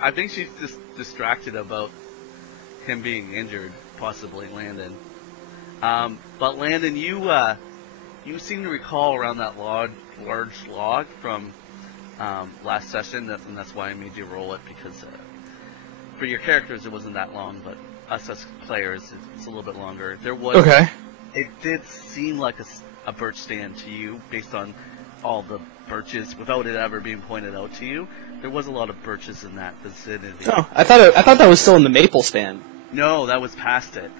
I think she's just distracted about him being injured, possibly Landon. But Landon, you seem to recall around that large log from last session, and that's why I made you roll it, because for your characters it wasn't that long, but us as players it's a little bit longer. There was Okay. It did seem like a birch stand to you, based on all the birches, without it ever being pointed out to you. There was a lot of birches in that vicinity. Oh, I thought that was still in the maple stand. No, that was past it.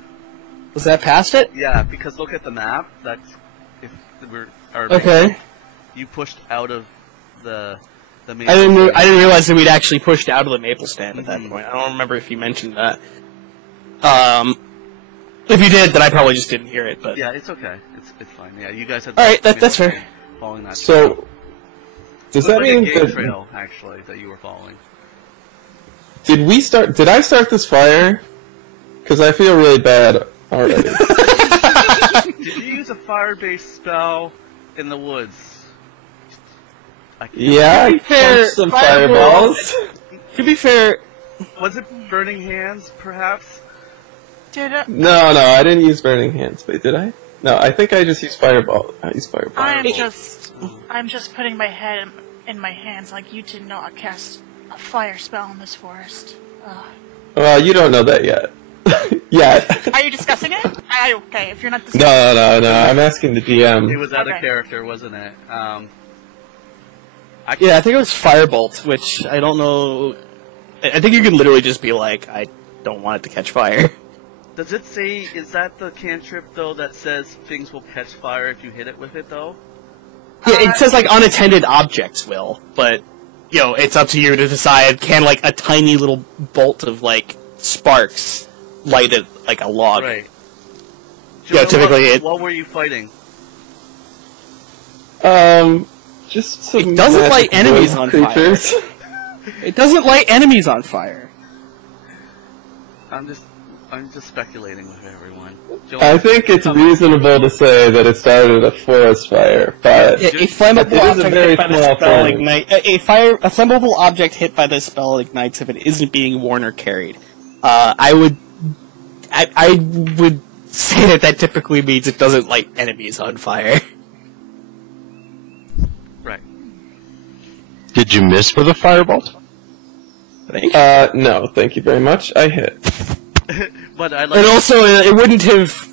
Was that past it? Yeah, because look at the map. That's if we're Okay. You pushed out of the main. I didn't realize that we'd actually pushed out of the maple stand at that point. I don't remember if you mentioned that. If you did, then I probably just didn't hear it. But Yeah, it's okay. It's fine. Yeah, you guys had. all right, that's fair. Following that. So, does that Looked like mean a game that... trail actually that you were following? Did I start this fire? Because I feel really bad already. Did you use a fire-based spell in the woods? Yeah, I fair, punched some fireballs. fireballs. To be fair, Was it Burning Hands, perhaps? Did it? No, I didn't use burning hands. Wait, did I? No, I think I just used fireball. I used fireball. I'm just putting my head in my hands like you did not cast a fire spell in this forest. Ugh. Well, you don't know that yet. Yet. Are you discussing it? Okay, if you're not discussing No. I'm asking the It DM. was out of Okay. character, wasn't it? yeah, I think it was firebolt, which I don't know. I think you can literally just be like, I don't want it to catch fire. Does it say, is that the cantrip, though, that says things will catch fire if you hit it with it, though? Yeah, it says, like, unattended objects will, but, you know, it's up to you to decide, can, like, a tiny little bolt of, like, sparks light it like a log? Right. Yeah, typically what were you fighting? Just some It doesn't light magic enemies on creatures. fire. It doesn't light enemies on fire. I'm just speculating with everyone. I think it's reasonable to say that it started a forest fire, but A flammable it is a object very hit by the small spell flame. ignite. A flammable object hit by the spell ignites if it isn't being worn or carried. I would say that typically means it doesn't light enemies on fire. Right. Did you miss with a firebolt? No, thank you very much. I hit. But I like. And also, it wouldn't have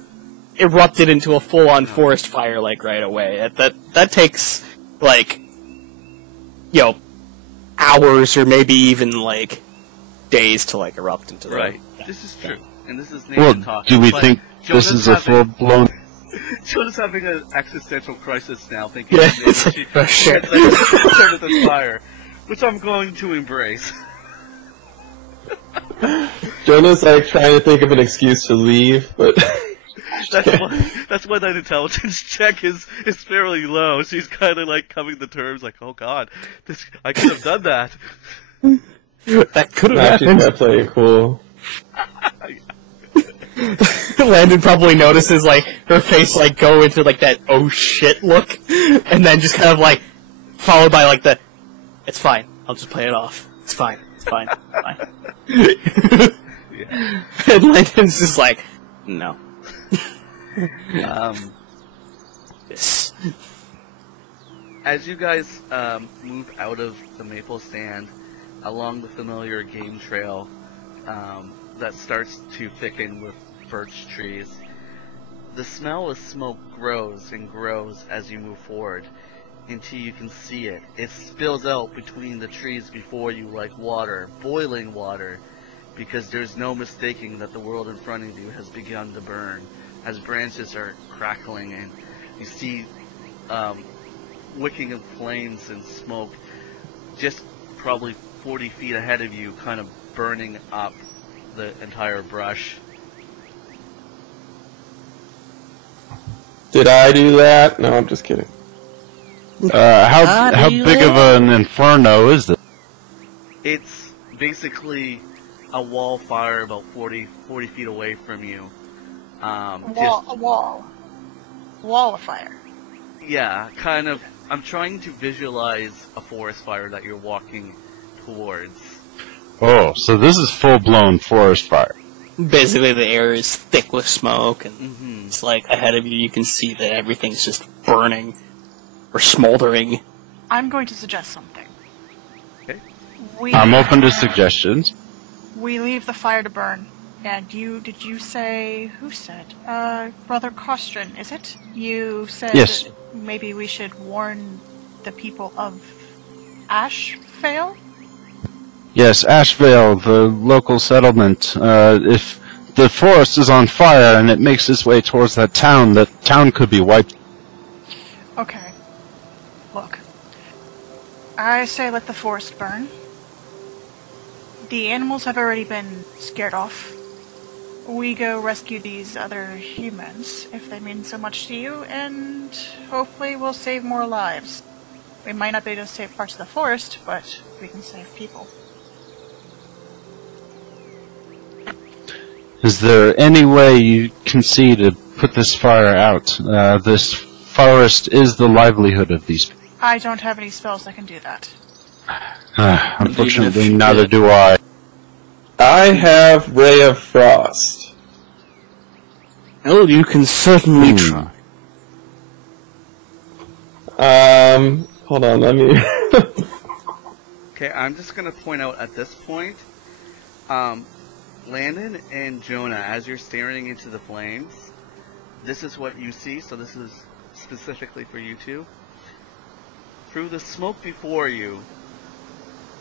erupted into a full-on forest fire like right away. That takes like, you know, hours or maybe even like days to like erupt into the. Right. This is true, and this is Well, Nathan talking. do we but think this Jonah's is a full-blown... Jonah's having an existential crisis now, thinking Yeah, maybe it's like, she oh, shit. started this fire, which I'm going to embrace. Jonah's like trying to think of an excuse to leave, but That's why that intelligence check is fairly low. She's kind of like coming to terms, like, oh god, I could have done that. That could have actually happened. try to play it cool. Landon probably notices like her face like go into like that oh shit look, and then just kind of like followed by like the it's fine, I'll just play it off. It's fine. It's fine. It's fine. Yeah. And Landon's just like, no. This. As you guys move out of the maple stand along the familiar game trail that starts to thicken with birch trees, the smell of smoke grows and grows as you move forward until you can see it. It spills out between the trees before you like water, boiling water, because there's no mistaking that the world in front of you has begun to burn as branches are crackling and you see wicking of flames and smoke just probably 40 feet ahead of you, kind of burning up the entire brush. Did I do that? No, I'm just kidding. How big of an inferno is this? It's basically a wall fire about 40 feet away from you. A wall of fire. Yeah, kind of. I'm trying to visualize a forest fire that you're walking towards. Oh, so this is full-blown forest fire. Basically, the air is thick with smoke, and it's like ahead of you, you can see that everything's just burning or smoldering. I'm going to suggest something. Okay. I'm open to suggestions. We leave the fire to burn. And did you say, who said? Brother Costren, is it? You said Yes. that maybe we should warn the people of Ashvale? Yes, Ashvale, the local settlement. If the forest is on fire and it makes its way towards that town could be wiped. Okay. Look. I say let the forest burn. The animals have already been scared off. We go rescue these other humans, if they mean so much to you, and hopefully we'll save more lives. We might not be able to save parts of the forest, but we can save people. Is there any way you can see to put this fire out? This forest is the livelihood of these people. I don't have any spells that can do that. Unfortunately, neither do I. I have Ray of Frost. Oh, you can certainly try. Hold on, let me... Okay, I'm just going to point out at this point, Landon and Jonna, as you're staring into the flames, this is what you see, so this is specifically for you two. Through the smoke before you,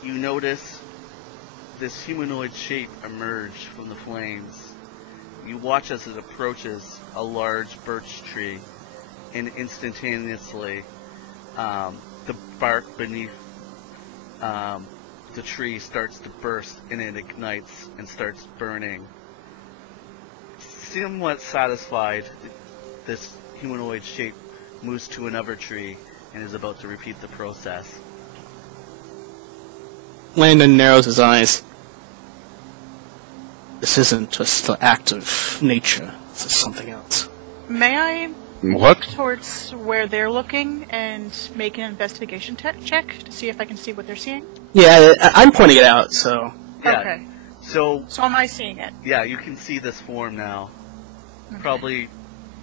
you notice this humanoid shape emerge from the flames. you watch as it approaches a large birch tree, and instantaneously, the bark beneath the tree starts to burst, and it ignites and starts burning. Somewhat satisfied, this humanoid shape moves to another tree and is about to repeat the process. Landon narrows his eyes. This isn't just the act of nature. This is something else. May I What? towards where they're looking and make an investigation check to see if I can see what they're seeing? Yeah, I'm pointing it out, so... Yeah. Okay. So am I seeing it? yeah, you can see this form now. Okay. Probably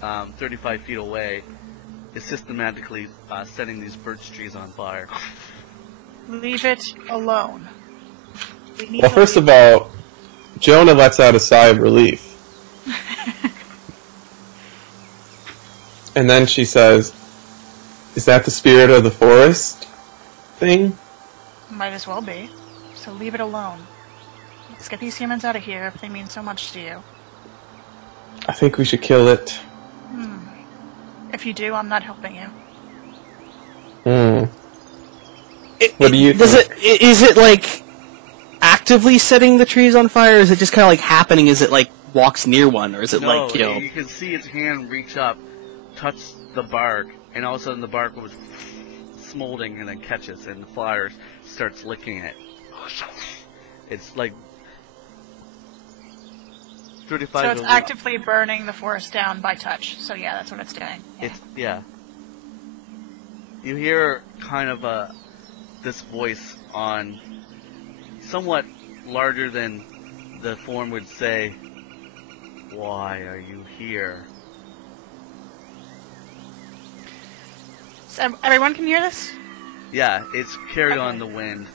35 feet away, is systematically setting these birch trees on fire. Leave it alone. We need Well, to first leave- of all, Jonna lets out a sigh of relief. And then she says, "Is that the spirit of the forest thing?" Might as well be. So leave it alone. Let's get these humans out of here if they mean so much to you. I think we should kill it. If you do, I'm not helping you. What do you think? Is it like actively setting the trees on fire, or is it just kind of like happening as it like walks near one, or is it No, like, you know... you can see its hand reach up, touch the bark, and all of a sudden the bark was smoldering and then catches, and the fire starts licking it. It's like 35. So it's actively burning the forest down by touch. So yeah, that's what it's doing. Yeah. It's yeah. You hear kind of this voice on somewhat larger than the form would say, "Why are you here?" So everyone can hear this? Yeah, it's carried on Okay. the wind.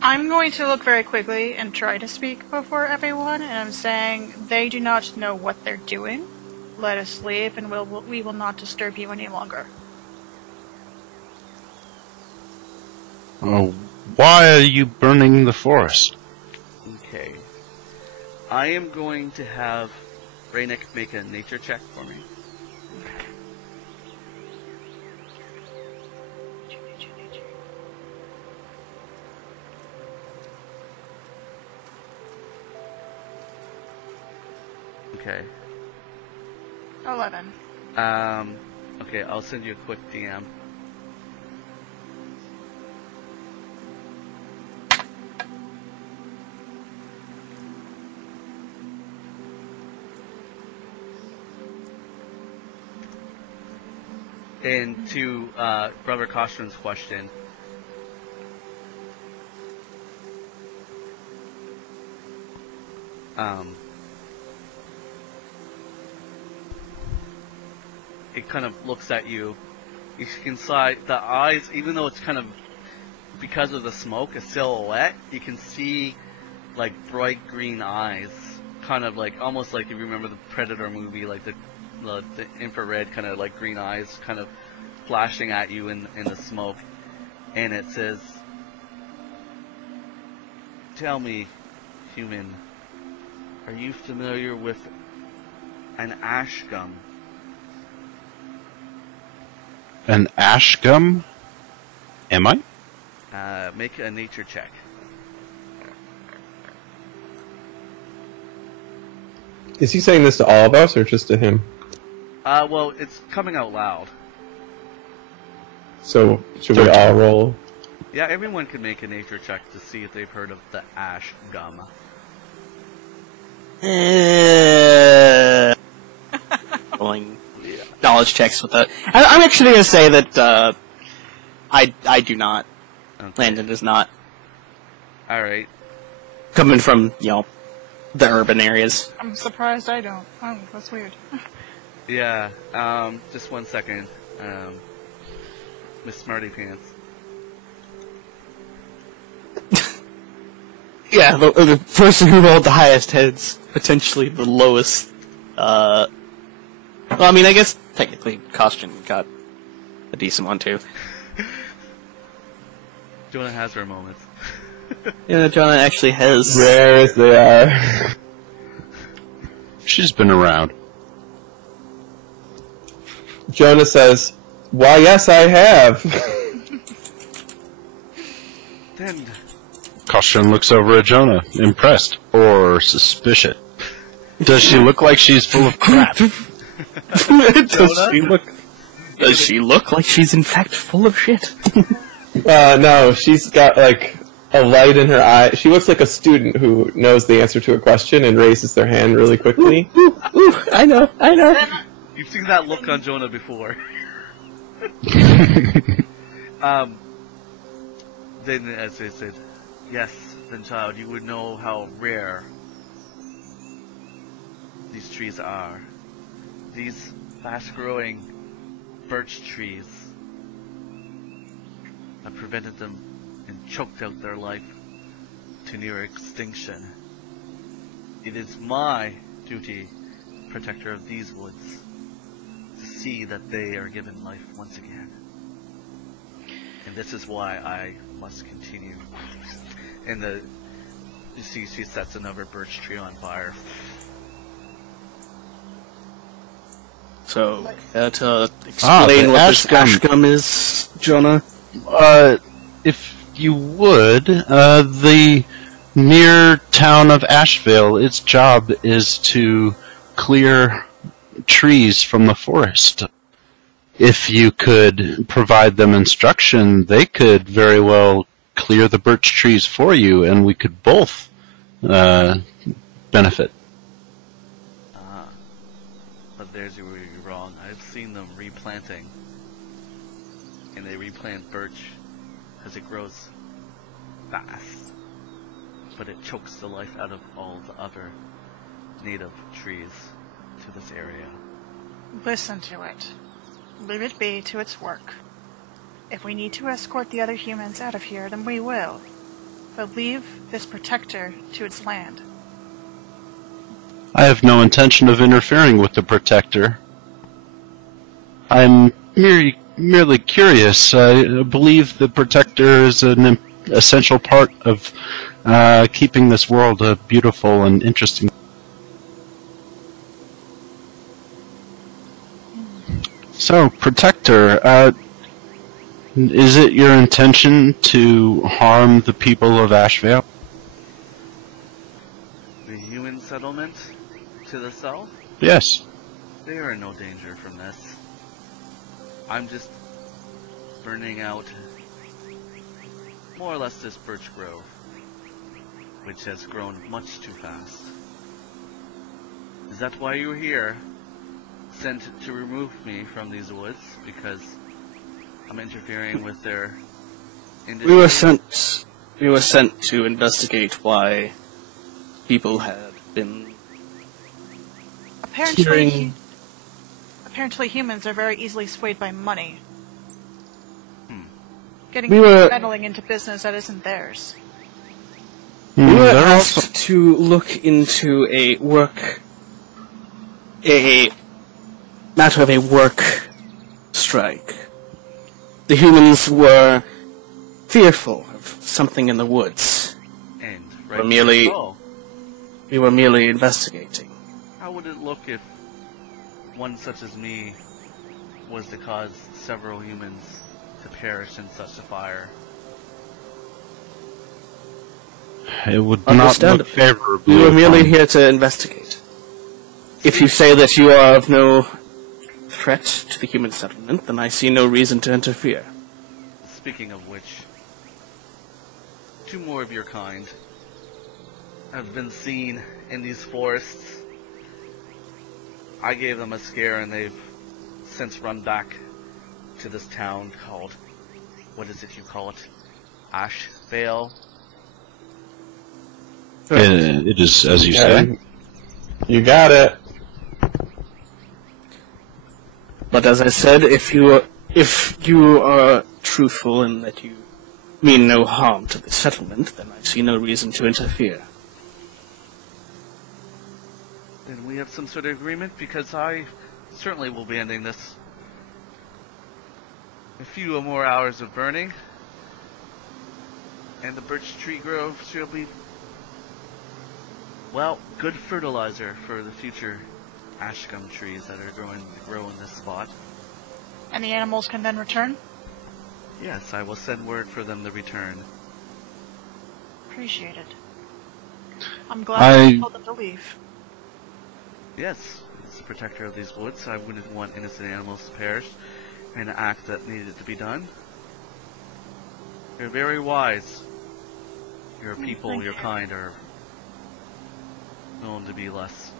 I'm going to look very quickly and try to speak before everyone, and I'm saying they do not know what they're doing. Let us leave, and we will not disturb you any longer. Oh, why are you burning the forest? Okay. I am going to have Raynick make a nature check for me. Okay. 11. Okay, I'll send you a quick DM. And to Brother Costren's question, it kind of looks at you. You can see the eyes, even though it's kind of, because of the smoke, a silhouette, you can see like bright green eyes, kind of like, almost like if you remember the Predator movie, like the infrared kind of like green eyes kind of flashing at you in the smoke. And it says, "Tell me, human, are you familiar with an ash gum?" An ash gum? Am I? Make a nature check. Is he saying this to all of us or just to him? Well, it's coming out loud. So, should we all roll? Yeah, everyone can make a nature check to see if they've heard of the ash gum. Rolling knowledge checks with that. I'm actually going to say that I do not. Okay. Landon does not. Alright. Coming from, you know, the urban areas. I'm surprised I don't. Oh, that's weird. Yeah, just one second. Miss Smarty Pants. Yeah, the person who rolled the highest heads, potentially the lowest. Well, I mean, I guess technically Costren got a decent one too. Jonna has her moments. Yeah, Jonna actually has. Rare as they are. She's been around. Jonna says, "Why, yes, I have." Then Costren looks over at Jonna, impressed or suspicious. Does she look like she's full of crap? Does she look like she's in fact full of shit? No, she's got like a light in her eye. She looks like a student who knows the answer to a question and raises their hand really quickly. Ooh, I know. you've seen that look on Jonna before. Then, as I said, yes, then child, you would know how rare these trees are. These fast-growing birch trees have prevented them and choked out their life to near extinction. It is my duty, protector of these woods, to see that they are given life once again. And this is why I must continue. And you see she sets another birch tree on fire. So, to explain what this ashgum is, Jonna? If you would, the near town of Ashvale, its job is to clear trees from the forest. If you could provide them instruction, they could very well clear the birch trees for you, and we could both benefit. But there's where you're wrong. I've seen them replanting, and they replant birch because it grows fast, but it chokes the life out of all the other native trees to this area. Listen to it. Leave it be to its work. If we need to escort the other humans out of here, then we will. But leave this protector to its land. I have no intention of interfering with the Protector. I'm merely curious. I believe the Protector is an essential part of keeping this world a beautiful and interesting. So, Protector, is it your intention to harm the people of Ashvale? The human settlement to the south? Yes. They are in no danger from this. I'm just burning out more or less this birch grove, which has grown much too fast. Is that why you were here? Sent to remove me from these woods because I'm interfering with their industry? We were sent to investigate why people had been Apparently humans are very easily swayed by money. Getting meddling into business that isn't theirs. We were asked to look into a matter of a work strike. The humans were fearful of something in the woods. And we were merely investigating. How would it look if one such as me was to cause several humans to perish in such a fire? It would not look favorably. We were merely here to investigate. If you say that you are of no threat to the human settlement, then I see no reason to interfere. Speaking of which, two more of your kind have been seen in these forests. I gave them a scare and they've since run back to this town called, what is it you call it? Ashvale? It is, as you say. You got it. But as I said, if you are truthful and that you mean no harm to the settlement, then I see no reason to interfere. Then we have some sort of agreement, because I certainly will be ending this. A few more hours of burning, and the birch tree grove shall be Well, good fertilizer for the future ash gum trees that are going to grow in this spot. And the animals can then return? Yes, I will send word for them to return. Appreciate it. I'm glad you told them to leave. Yes, as the protector of these woods, I wouldn't want innocent animals to perish in an act that needed to be done. You're very wise. Your people, your kind, are known to be less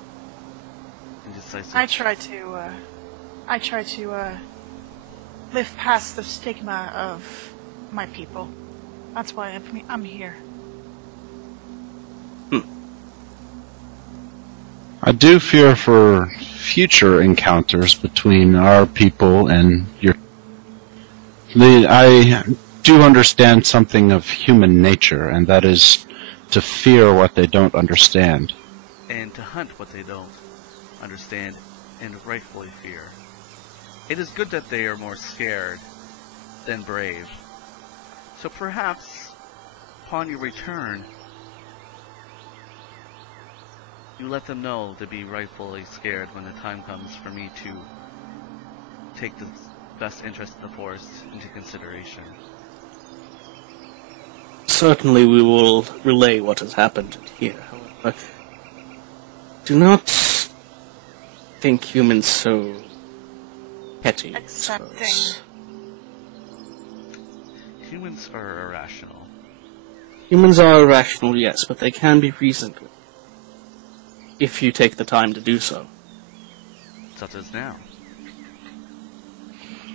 indecisive. I try to live past the stigma of my people. That's why I'm here. I do fear for future encounters between our people and your... I do understand something of human nature, and that is to fear what they don't understand. And to hunt what they don't understand and rightfully fear. It is good that they are more scared than brave. So perhaps, upon your return, you let them know to be rightfully scared when the time comes for me to take the best interest of the forest into consideration. Certainly we will relay what has happened here, however. Do not think humans so petty, I Accepting. suppose. Humans are irrational. Humans are irrational, yes, but they can be reasoned with, if you take the time to do so. Such as now.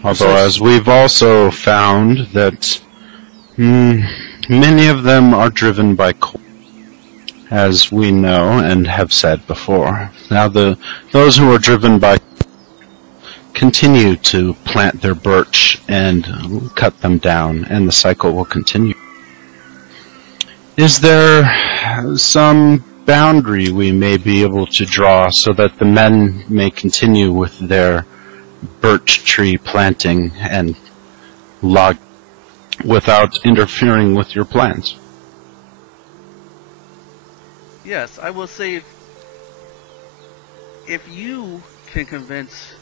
Although, as we've also found that many of them are driven by cold, as we know and have said before. Now, those who are driven by continue to plant their birch and cut them down, and the cycle will continue. Is there some boundary we may be able to draw so that the men may continue with their birch tree planting and log without interfering with your plans? Yes, I will say if you can convince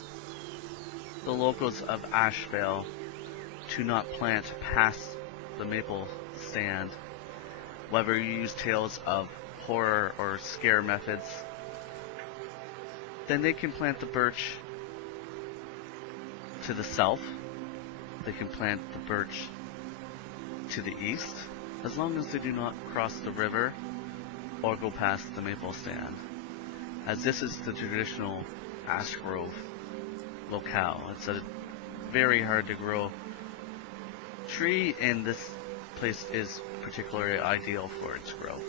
the locals of Ashvale to not plant past the maple stand, whether you use tales of horror or scare methods, then they can plant the birch to the south. They can plant the birch to the east, as long as they do not cross the river or go past the maple stand, as this is the traditional ash grove locale. It's a very hard to grow tree, and this place is particularly ideal for its growth.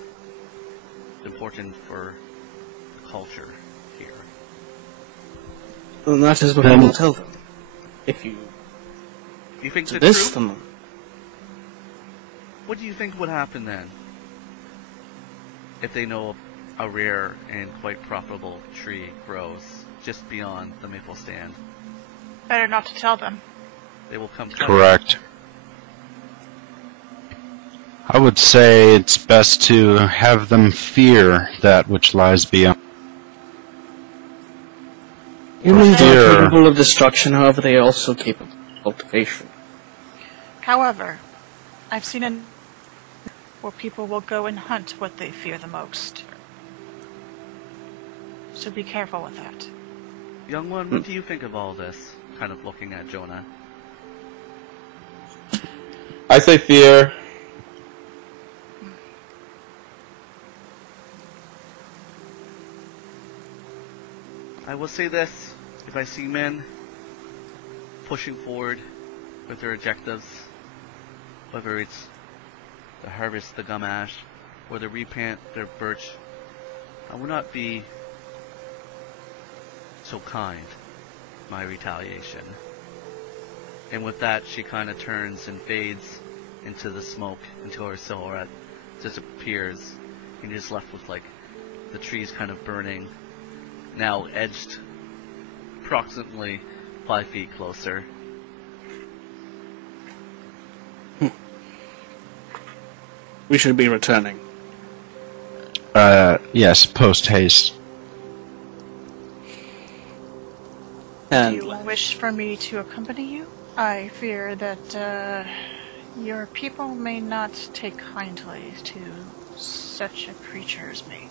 It's important for the culture here. And that is what I will tell them. If you think to the this truth? them, What do you think would happen then? If they know a rare and quite profitable tree grows just beyond the maple stand? Better not to tell them. They will come cut it. Correct. I would say it's best to have them fear that which lies beyond. humans Fear. are capable of destruction, however they are also capable of cultivation. However, I've seen where people will go and hunt what they fear the most. So be careful with that. Young one, what do you think of all this? Kind of looking at Jonna. I say fear. I will say this, if I see men pushing forward with their objectives, whether it's to harvest the gum ash or to replant their birch, I will not be so kind in my retaliation. And with that, she kind of turns and fades into the smoke until her silhouette disappears, and you're just left with like the trees kind of burning, now edged approximately 5 feet closer. We should be returning. Yes, post haste. Do And you wish for me to accompany you? I fear that your people may not take kindly to such a creature as me.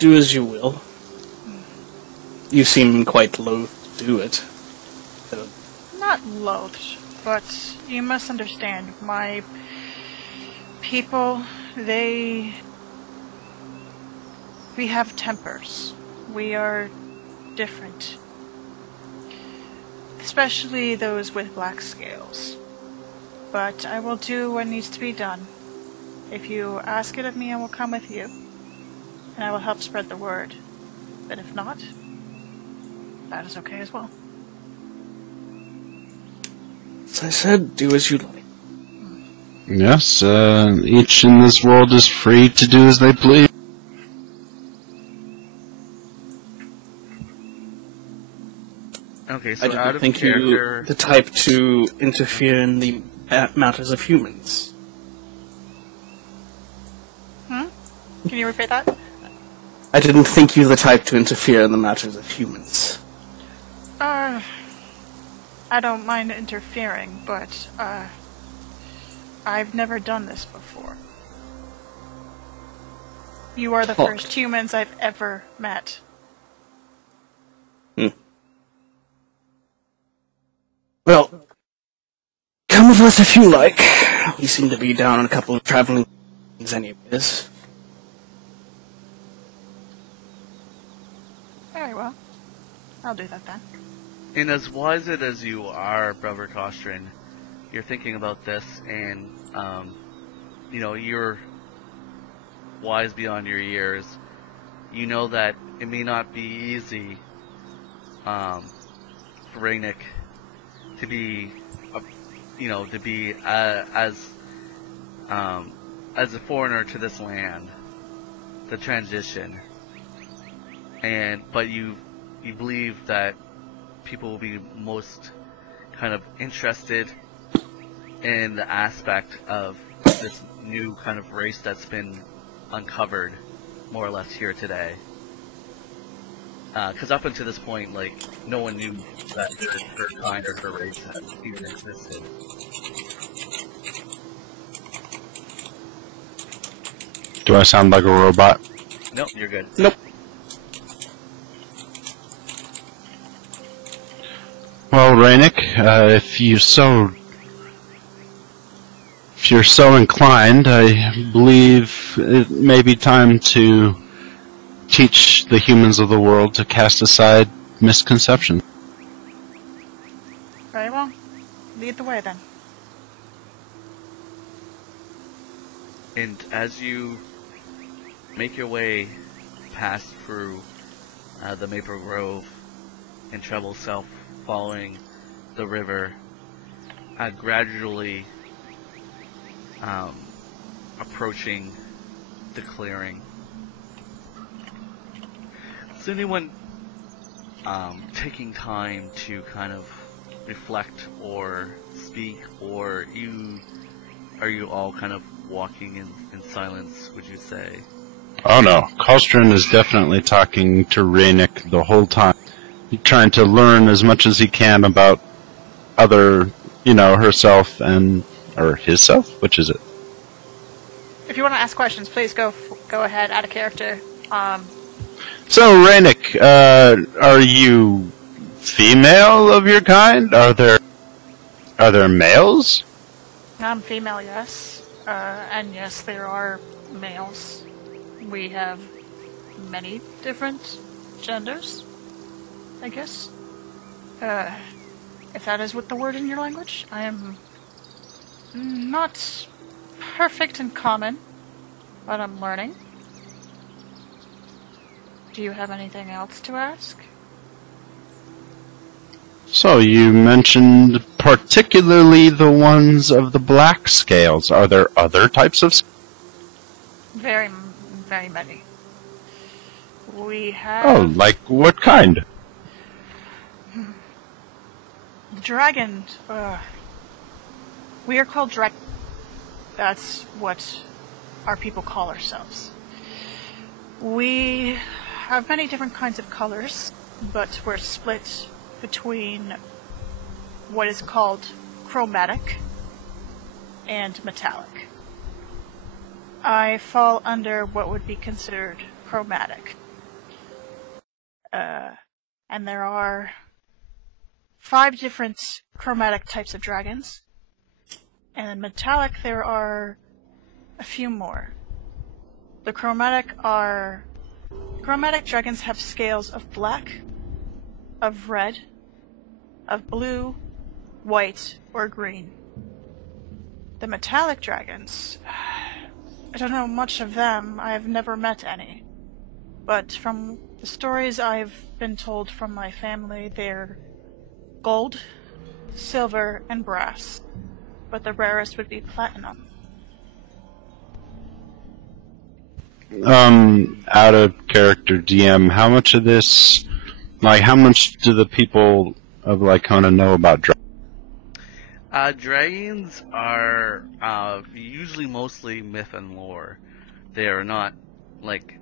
do as you will. You seem quite loath to do it. Not loathed, but you must understand, my people, we have tempers. We are different. Especially those with black scales. But I will do what needs to be done. If you ask it of me, I will come with you. And I will help spread the word. But if not, that is okay as well. As I said, do as you like. Yes, each in this world is free to do as they please. Okay, I so out didn't of think you character, were the type to interfere in the matters of humans. Can you repeat that? I didn't think you were the type to interfere in the matters of humans. I don't mind interfering, but, I've never done this before. You are the Talked. first humans I've ever met. Well, come with us if you like. We seem to be down on a couple of traveling things anyways. Very well. I'll do that then. and as wise it as you are, Brother Costren, you're thinking about this, and you're wise beyond your years. You know that it may not be easy for Raynick to be, as a foreigner to this land, the transition, but you believe that people will be most kind of interested in the aspect of this new kind of race that's been uncovered, more or less, here today. Because up until this point, no one knew that her kind or her race had even existed. Do I sound like a robot? Nope, you're good. Nope. Well, Raynick, if you're so inclined, I believe it may be time to teach the humans of the world to cast aside misconceptions. Very well. Lead the way then. And as you make your way past through the Maple Grove and travel south following the river, gradually approaching the clearing. Is anyone taking time to kind of reflect or speak, or are you all kind of walking in silence, would you say? Oh no, Costren is definitely talking to Raynick the whole time. He's trying to learn as much as he can about herself or himself? Which is it? If you want to ask questions, please go ahead, out of character. So, Raynick, are you female of your kind? Are there males? I'm female, yes. And yes, there are males. We have many different genders, I guess. If that is what the word in your language. I am not perfect in common, but I'm learning. Do you have anything else to ask? So, you mentioned particularly the ones of the black scales. Are there other types of scales? Very, very many. We have... Oh, like what kind? Dragon. We are called That's what our people call ourselves. We have many different kinds of colors, but we're split between what is called chromatic and metallic. I fall under what would be considered chromatic. And there are 5 different chromatic types of dragons. And in metallic, there are a few more. The chromatic dragons have scales of black, of red, of blue, white, or green. The metallic dragons, I don't know much of them. I've never met any. But from the stories I've been told from my family, they're gold, silver, and brass. But the rarest would be platinum. Out of character DM, how much of this, how much do the people of Laikona know about dragons? Dragons are usually mostly myth and lore. They are not,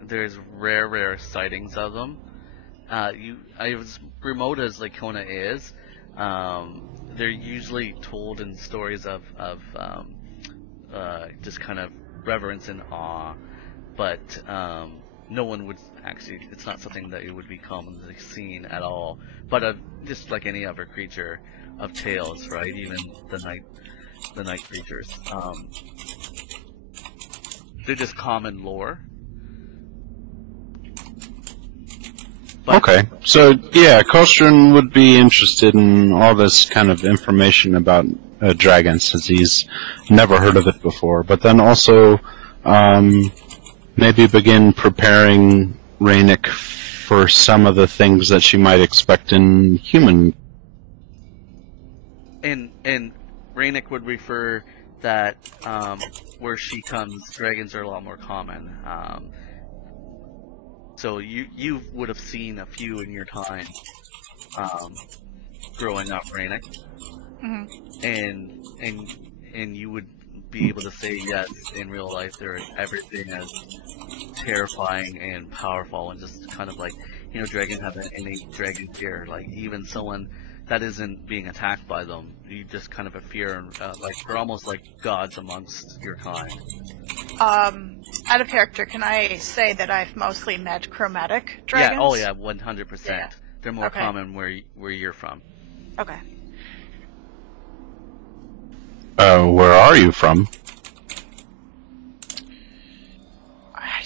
there's rare sightings of them. As remote as Laikona is, they're usually told in stories of just kind of reverence and awe, but no one would actually, it's not something that it would be commonly seen at all, but just like any other creature of tales, right? Even the night creatures. They're just common lore. But, okay, so yeah, Costren would be interested in all this kind of information about dragons, since he's never heard of it before. But then also, maybe begin preparing Rainik for some of the things that she might expect in human. And Rainik would refer that where she comes, dragons are a lot more common. So you would have seen a few in your time growing up, Rainik, and you would be able to say yes. In real life, they're everything as terrifying and powerful, and just kind of dragons have an innate dragon fear. Like even someone that isn't being attacked by them, you just kind of a fear, and they're almost like gods amongst your kind. Out of character, can I say that I've mostly met chromatic dragons? Yeah, oh yeah, 100%. Yeah. They're more common where you're from. Okay. Where are you from? I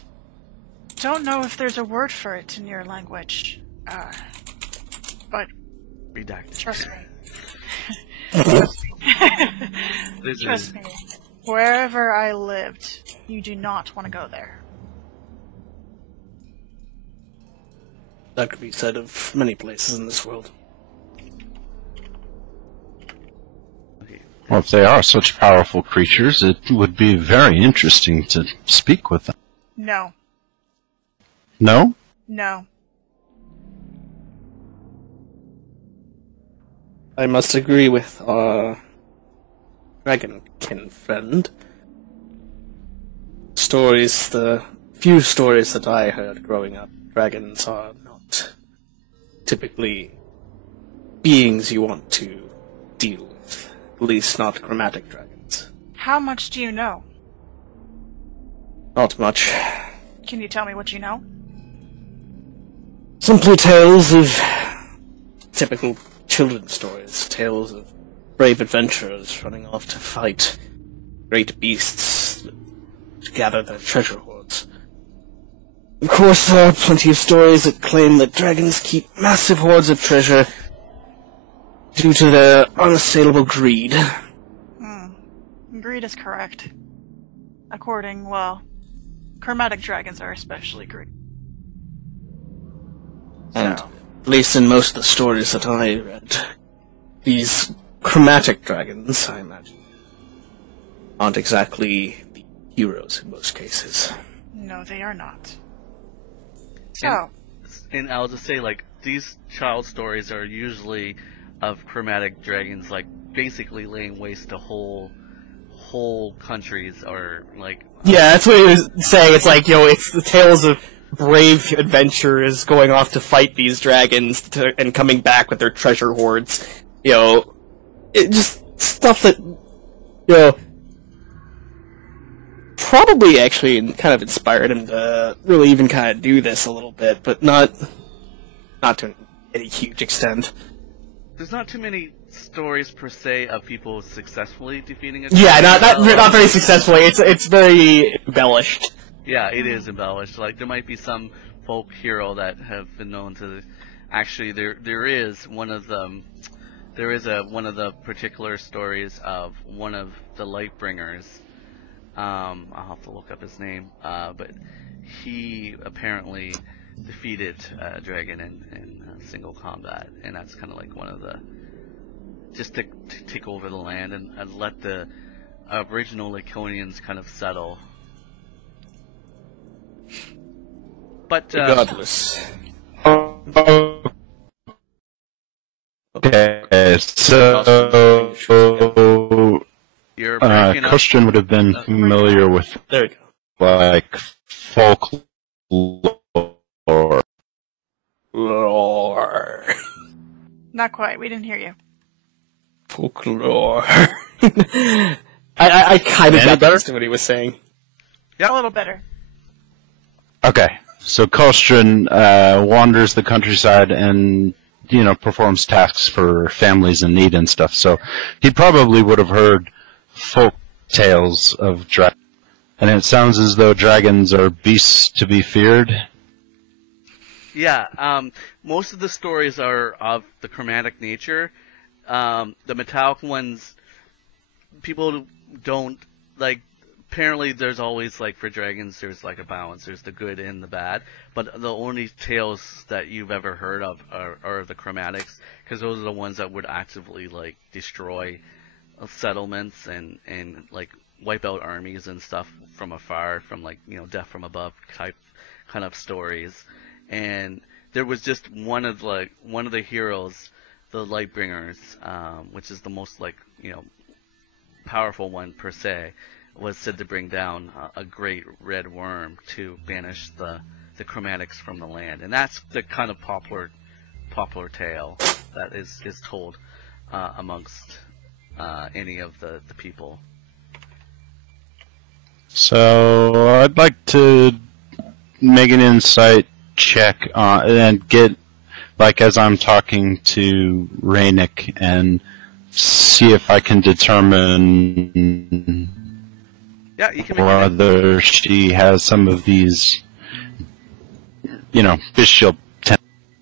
don't know if there's a word for it in your language, but Redacted. trust me. Trust me. Wherever I lived, you do not want to go there. That could be said of many places in this world. Well, if they are such powerful creatures, it would be very interesting to speak with them. No. No? No. I must agree with our dragonkin friend. The few stories that I heard growing up, dragons are not typically beings you want to deal with. At least not chromatic dragons. How much do you know? Not much. Can you tell me what you know? Simply tales of typical children's stories. Tales of brave adventurers running off to fight great beasts to gather their treasure hoards. Of course, there are plenty of stories that claim that dragons keep massive hoards of treasure due to their unassailable greed. Greed is correct. Chromatic dragons are especially greedy. And, at least in most of the stories that I read, these chromatic dragons, I imagine, aren't exactly the heroes in most cases. No, they are not. So... And I'll just say, these child stories are usually of chromatic dragons, basically laying waste to whole whole countries are like. Yeah, that's what he was saying. It's like, it's the tales of brave adventurers going off to fight these dragons and coming back with their treasure hoards. It just stuff that, probably actually kind of inspired him to really even kind of do this a little bit, but not to any huge extent. There's not too many stories per se of people successfully defeating a Yeah, dragon. not very successfully. It's very embellished. Yeah, it is embellished. Like, there might be some folk hero that have been known to. Actually, there is one of them. There is one of the particular stories of one of the Lightbringers. I'll have to look up his name. But he apparently defeated a dragon in single combat, and that's kind of like one of the. Just to take over the land and let the original Laikonians kind of settle. But Regardless. Okay, so you're breaking up. Costren would have been familiar with There we go. like folklore. Lore. Not quite. We didn't hear you. Folklore. I kind of got better to what he was saying. A little better. Okay, so Costren wanders the countryside and performs tasks for families in need and stuff. So he probably would have heard folk tales of dragons, and it sounds as though dragons are beasts to be feared. Yeah, most of the stories are of the chromatic nature. The metallic ones, people don't like. Apparently, there's always like for dragons, there's like a balance. There's the good and the bad. But the only tales that you've ever heard of are the chromatics, because those are the ones that would actively like destroy settlements and like wipe out armies and stuff from afar, from like death from above type kind of stories. And there was just one of the heroes, the Lightbringers, which is the most powerful one per se, was said to bring down a great red worm to banish the chromatics from the land. And that's the kind of popular tale that is told amongst any of the people. So I'd like to make an insight check and get, as I'm talking to Rainick, and see if I can determine Yeah, you can make whether she has some of these, bishop.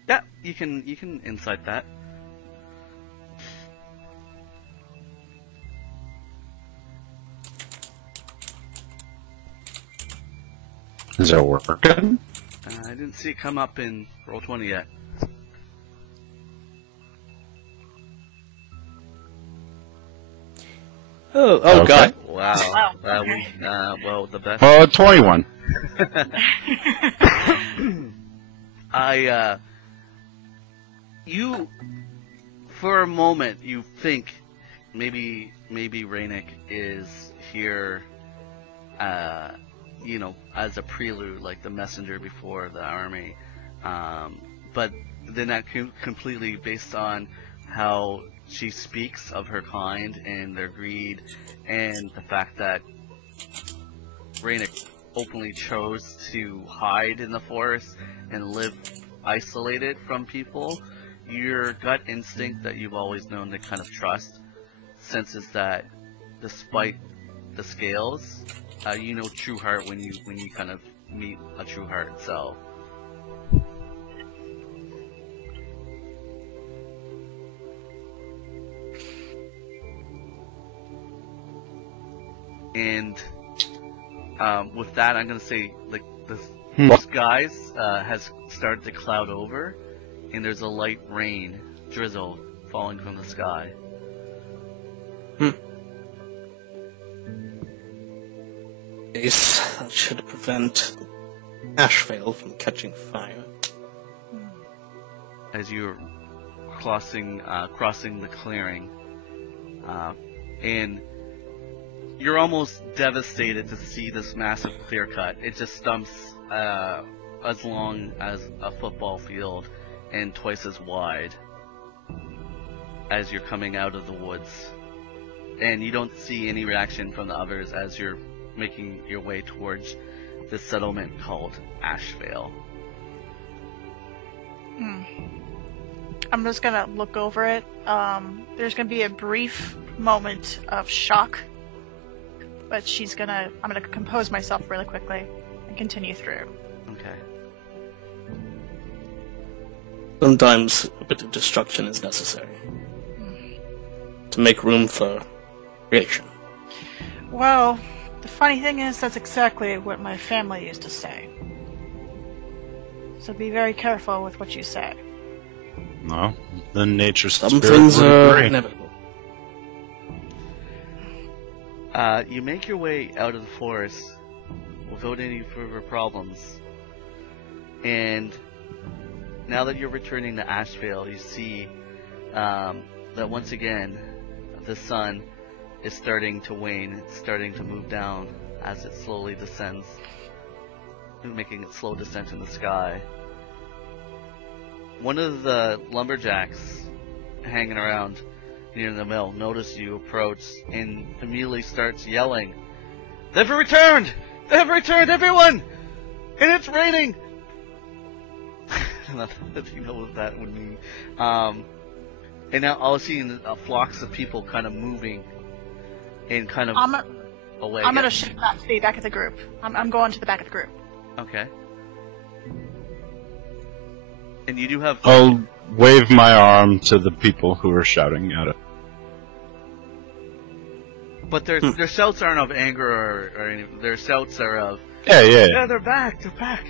Yeah, you can insight that. Is it working? I didn't see it come up in Roll20 yet. Oh Okay. God. Wow. Okay. Well, the best. 21. You, for a moment, you think maybe Rainick is here, as a prelude, like the messenger before the army. But then that completely based on how she speaks of her kind and their greed, and the fact that Rainick openly chose to hide in the forest and live isolated from people. Your gut instinct that you've always known to kind of trust senses that despite the scales, true heart when you kind of meet a true heart itself. And with that, I'm gonna say the skies has started to cloud over, and there's a light rain drizzle falling from the sky. That should prevent Ashvale from catching fire. As you're crossing the clearing, and you're almost devastated to see this massive clear cut. It just stumps as long as a football field and twice as wide as you're coming out of the woods. And you don't see any reaction from the others as you're making your way towards this settlement called Ashvale. I'm just gonna look over it. There's gonna be a brief moment of shock, but I'm gonna compose myself really quickly and continue through. Okay. Sometimes a bit of destruction is necessary to make room for creation. Well, the funny thing is that's exactly what my family used to say. So be very careful with what you say. No, the nature Some spirit things would are agree. inevitable. You make your way out of the forest without any further problems. And now that you're returning to Ashvale, you see that once again the sun is starting to wane. It's starting to move down as it slowly descends, making a slow descent in the sky. One of the lumberjacks hanging around near the mill notices you approach and immediately starts yelling, "They've returned! They've returned, everyone! And it's raining!" Not that you know what that would mean. And now all seeing flocks of people kind of moving and kind of away. I'm gonna shift back to the back of the group. I'm going to the back of the group. Okay. And you do have... I'll wave my arm to the people who are shouting at it. But their shouts aren't of anger or anything. Their shouts are of... Yeah. they're back! They're back!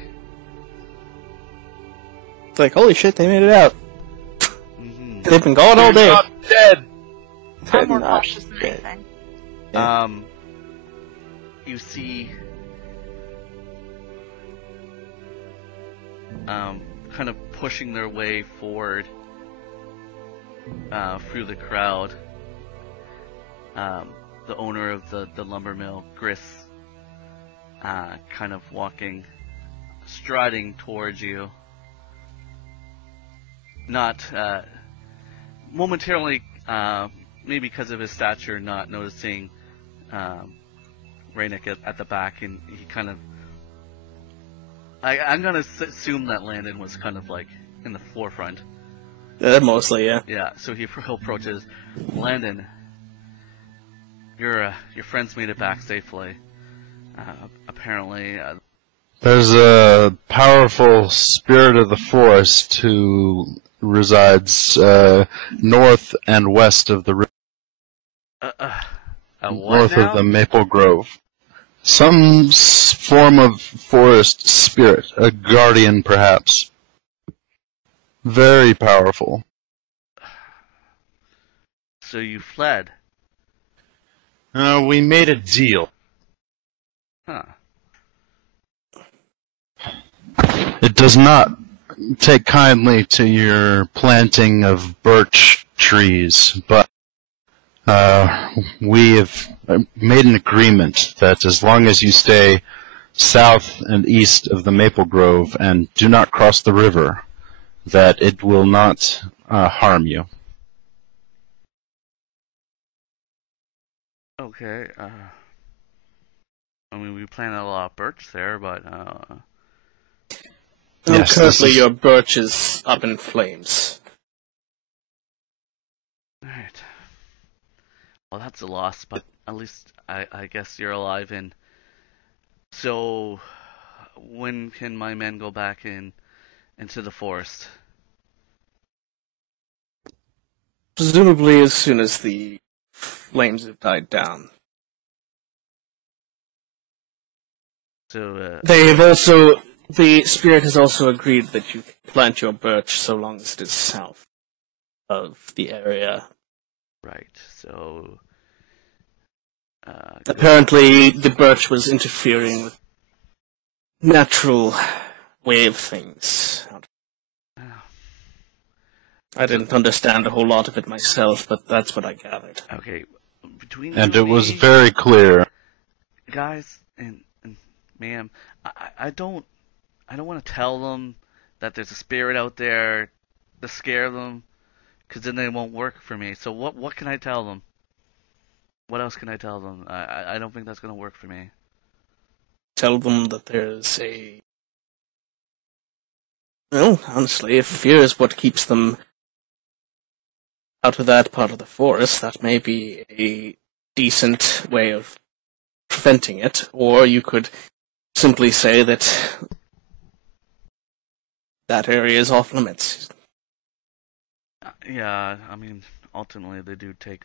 It's like, holy shit, they made it out. Mm-hmm. They've been gone all day. Not dead. I'm more Not cautious than dead. anything. You see... kind of pushing their way forward through the crowd. The owner of the lumber mill, Gris, kind of striding towards you. Not momentarily, maybe because of his stature, not noticing Raynick at the back, and he kind of... I'm gonna assume that Landon was kind of like in the forefront. Mostly, yeah. Yeah, so he approaches. Landon, your friends made it back safely. Apparently, There's a powerful spirit of the forest who resides north and west of the river. North of the Maple Grove. Some form of forest spirit, a guardian perhaps. Very powerful. So you fled? We made a deal. Huh. It does not take kindly to your planting of birch trees, but we have made an agreement that as long as you stay south and east of the Maple Grove and do not cross the river, that it will not harm you. Okay. I mean, we planted a lot of birch there, but Yes, Currently your birch is up in flames. alright. Well, that's a loss, but at least I guess you're alive. And so, when can my men go back into the forest? Presumably as soon as the flames have died down. So, The spirit has also agreed that you can plant your birch so long as it is south of the area. right. So, Apparently the birch was interfering with natural way of things. I didn't understand a whole lot of it myself, but that's what I gathered. okay. between And you it was me, very clear. guys and ma'am, I don't want to tell them that there's a spirit out there to scare them, because then they won't work for me. So what can I tell them? What else can I tell them? I don't think that's gonna work for me. Tell them that there's a... Well, honestly, if fear is what keeps them out of that part of the forest, that may be a decent way of preventing it. Or you could simply say that that area is off limits. Yeah, I mean, ultimately they do take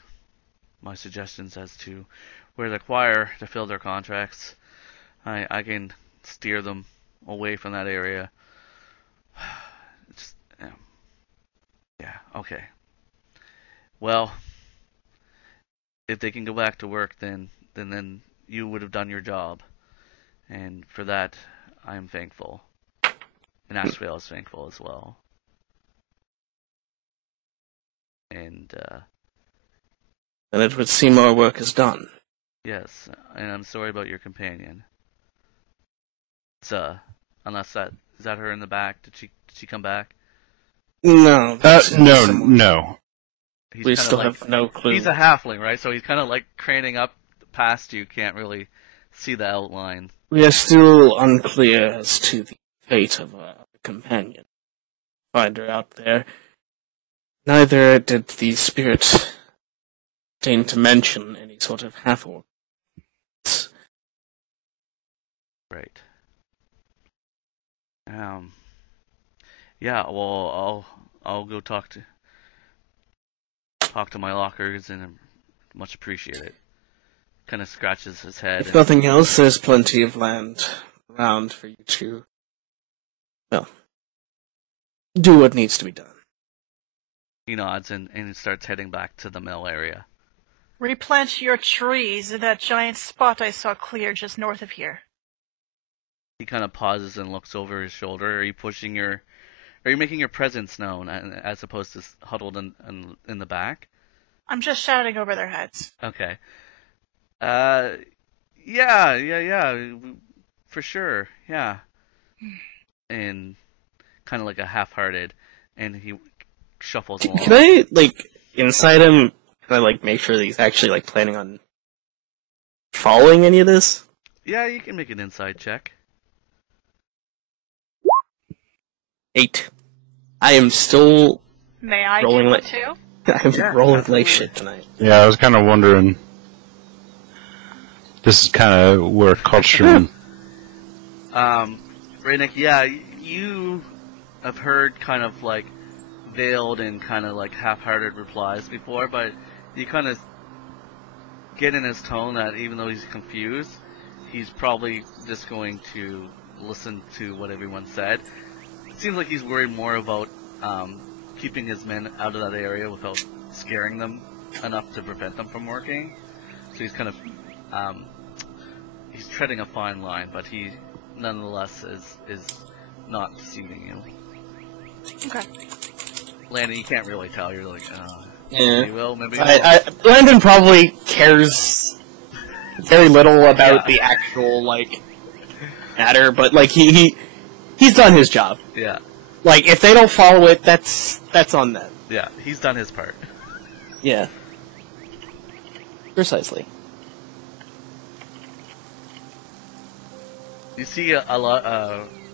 my suggestions as to where to acquire to fill their contracts. I can steer them away from that area. Just, yeah, okay. Well, if they can go back to work, then you would have done your job, and for that, I am thankful. And Ashvale is thankful as well. And Then it would seem our work is done. yes, and I'm sorry about your companion. It's unless that is that her in the back? Did she come back? No. No. He's We kinda still like, have no clue. He's a halfling, right? So he's kind of like craning up past you. Can't really see the outline. We are still unclear as to the fate of a companion. Find her out there. Neither did the spirit deign to mention any sort of half-orc. Right. Yeah. Well, I'll go talk to my lockers, and much appreciate it. Kind of scratches his head. If nothing else, there's plenty of land around for you to, well, do what needs to be done. He nods and starts heading back to the mill area. Replant your trees in that giant spot I saw clear just north of here. He kind of pauses and looks over his shoulder. Are you making your presence known as opposed to huddled in the back? I'm just shouting over their heads. Okay. Yeah. For sure. Yeah. And kind of like a half-hearted, and he shuffles along. Can I, inside him, make sure that he's actually, planning on following any of this? Yeah, you can make an inside check. 8. I am still May I rolling do like it too? I'm rolling like shit tonight. Yeah, I was kind of wondering. This is kind of where Costren... Raynick, yeah, you have heard kind of veiled and kind of half-hearted replies before, but you kind of get in his tone that even though he's confused, he's probably just going to listen to what everyone said. It seems like he's worried more about keeping his men out of that area without scaring them enough to prevent them from working. So he's kind of he's treading a fine line, but he nonetheless is not deceiving you. Okay. Landon, you can't really tell. You're like, Yeah. maybe you will, maybe you won't. Landon probably cares very little about the actual, matter, but, he's done his job. Yeah. If they don't follow it, that's on them. Yeah, he's done his part. Yeah. Precisely. You see a lot,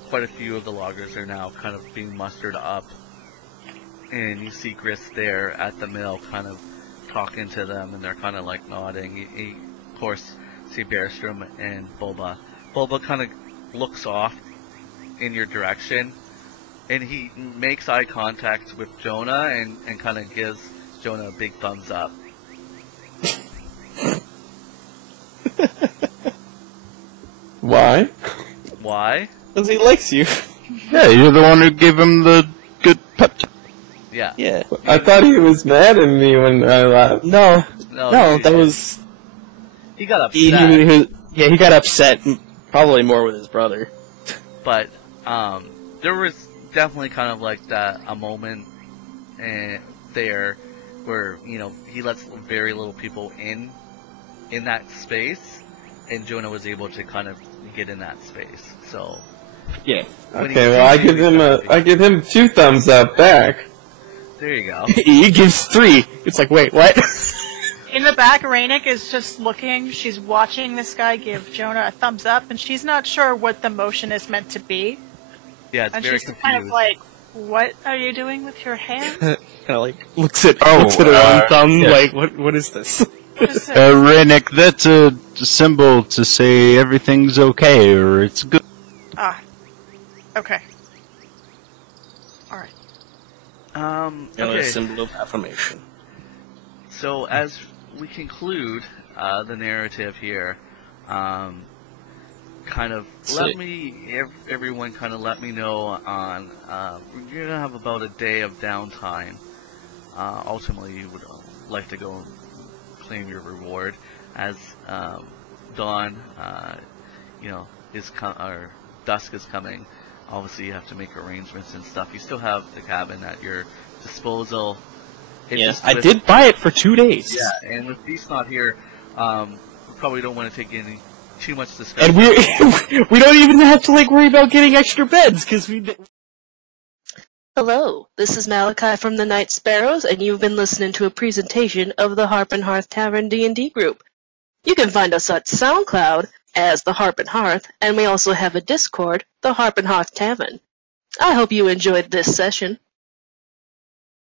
quite a few of the loggers are now kind of being mustered up, and you see Grist there at the mill, kind of talking to them, and they're kind of nodding. You of course, see Bearstrom and Boba. Boba kind of looks off in your direction, and he makes eye contact with Jonna, and kind of gives Jonna a big thumbs up. Why? Why? Because he likes you. Yeah, you're the one who gave him the good pep talk. Yeah. Yeah. I thought he was mad at me when I left. No, No, that was... he got upset. He got upset, probably more with his brother. But there was definitely kind of a moment there where he lets very little people in that space, and Jonna was able to kind of get in that space. So Yeah. Okay, well I give him 2 thumbs up back. there you go. He gives 3. It's like, wait, what? In the back, Rainik is just looking. She's watching this guy give Jonna a thumbs up, and she's not sure what the motion is meant to be. Yeah, it's And very she's confused. kind of like, "What are you doing with your hand?" Kind of like looks at her own thumb, yeah. like, what is this? Just, Rennick, that's a symbol to say everything's okay or it's good. okay. All right. A Okay. symbol of affirmation. So as we conclude the narrative here, kind of everyone kind of let me know on, you're gonna have about a day of downtime. Ultimately, you would like to go claim your reward as dawn, or dusk is coming. Obviously, you have to make arrangements and stuff. You still have the cabin at your disposal. Yes, I did buy it for 2 days. Yeah, and with Beast not here, we probably don't want to take any too much discussion. And we don't even have to worry about getting extra beds because we. Hello, this is Malachi from the Night Sparrows, and you've been listening to a presentation of the Harp and Hearth Tavern D&D group. You can find us at SoundCloud as the Harp and Hearth, and we also have a Discord, the Harp and Hearth Tavern. I hope you enjoyed this session.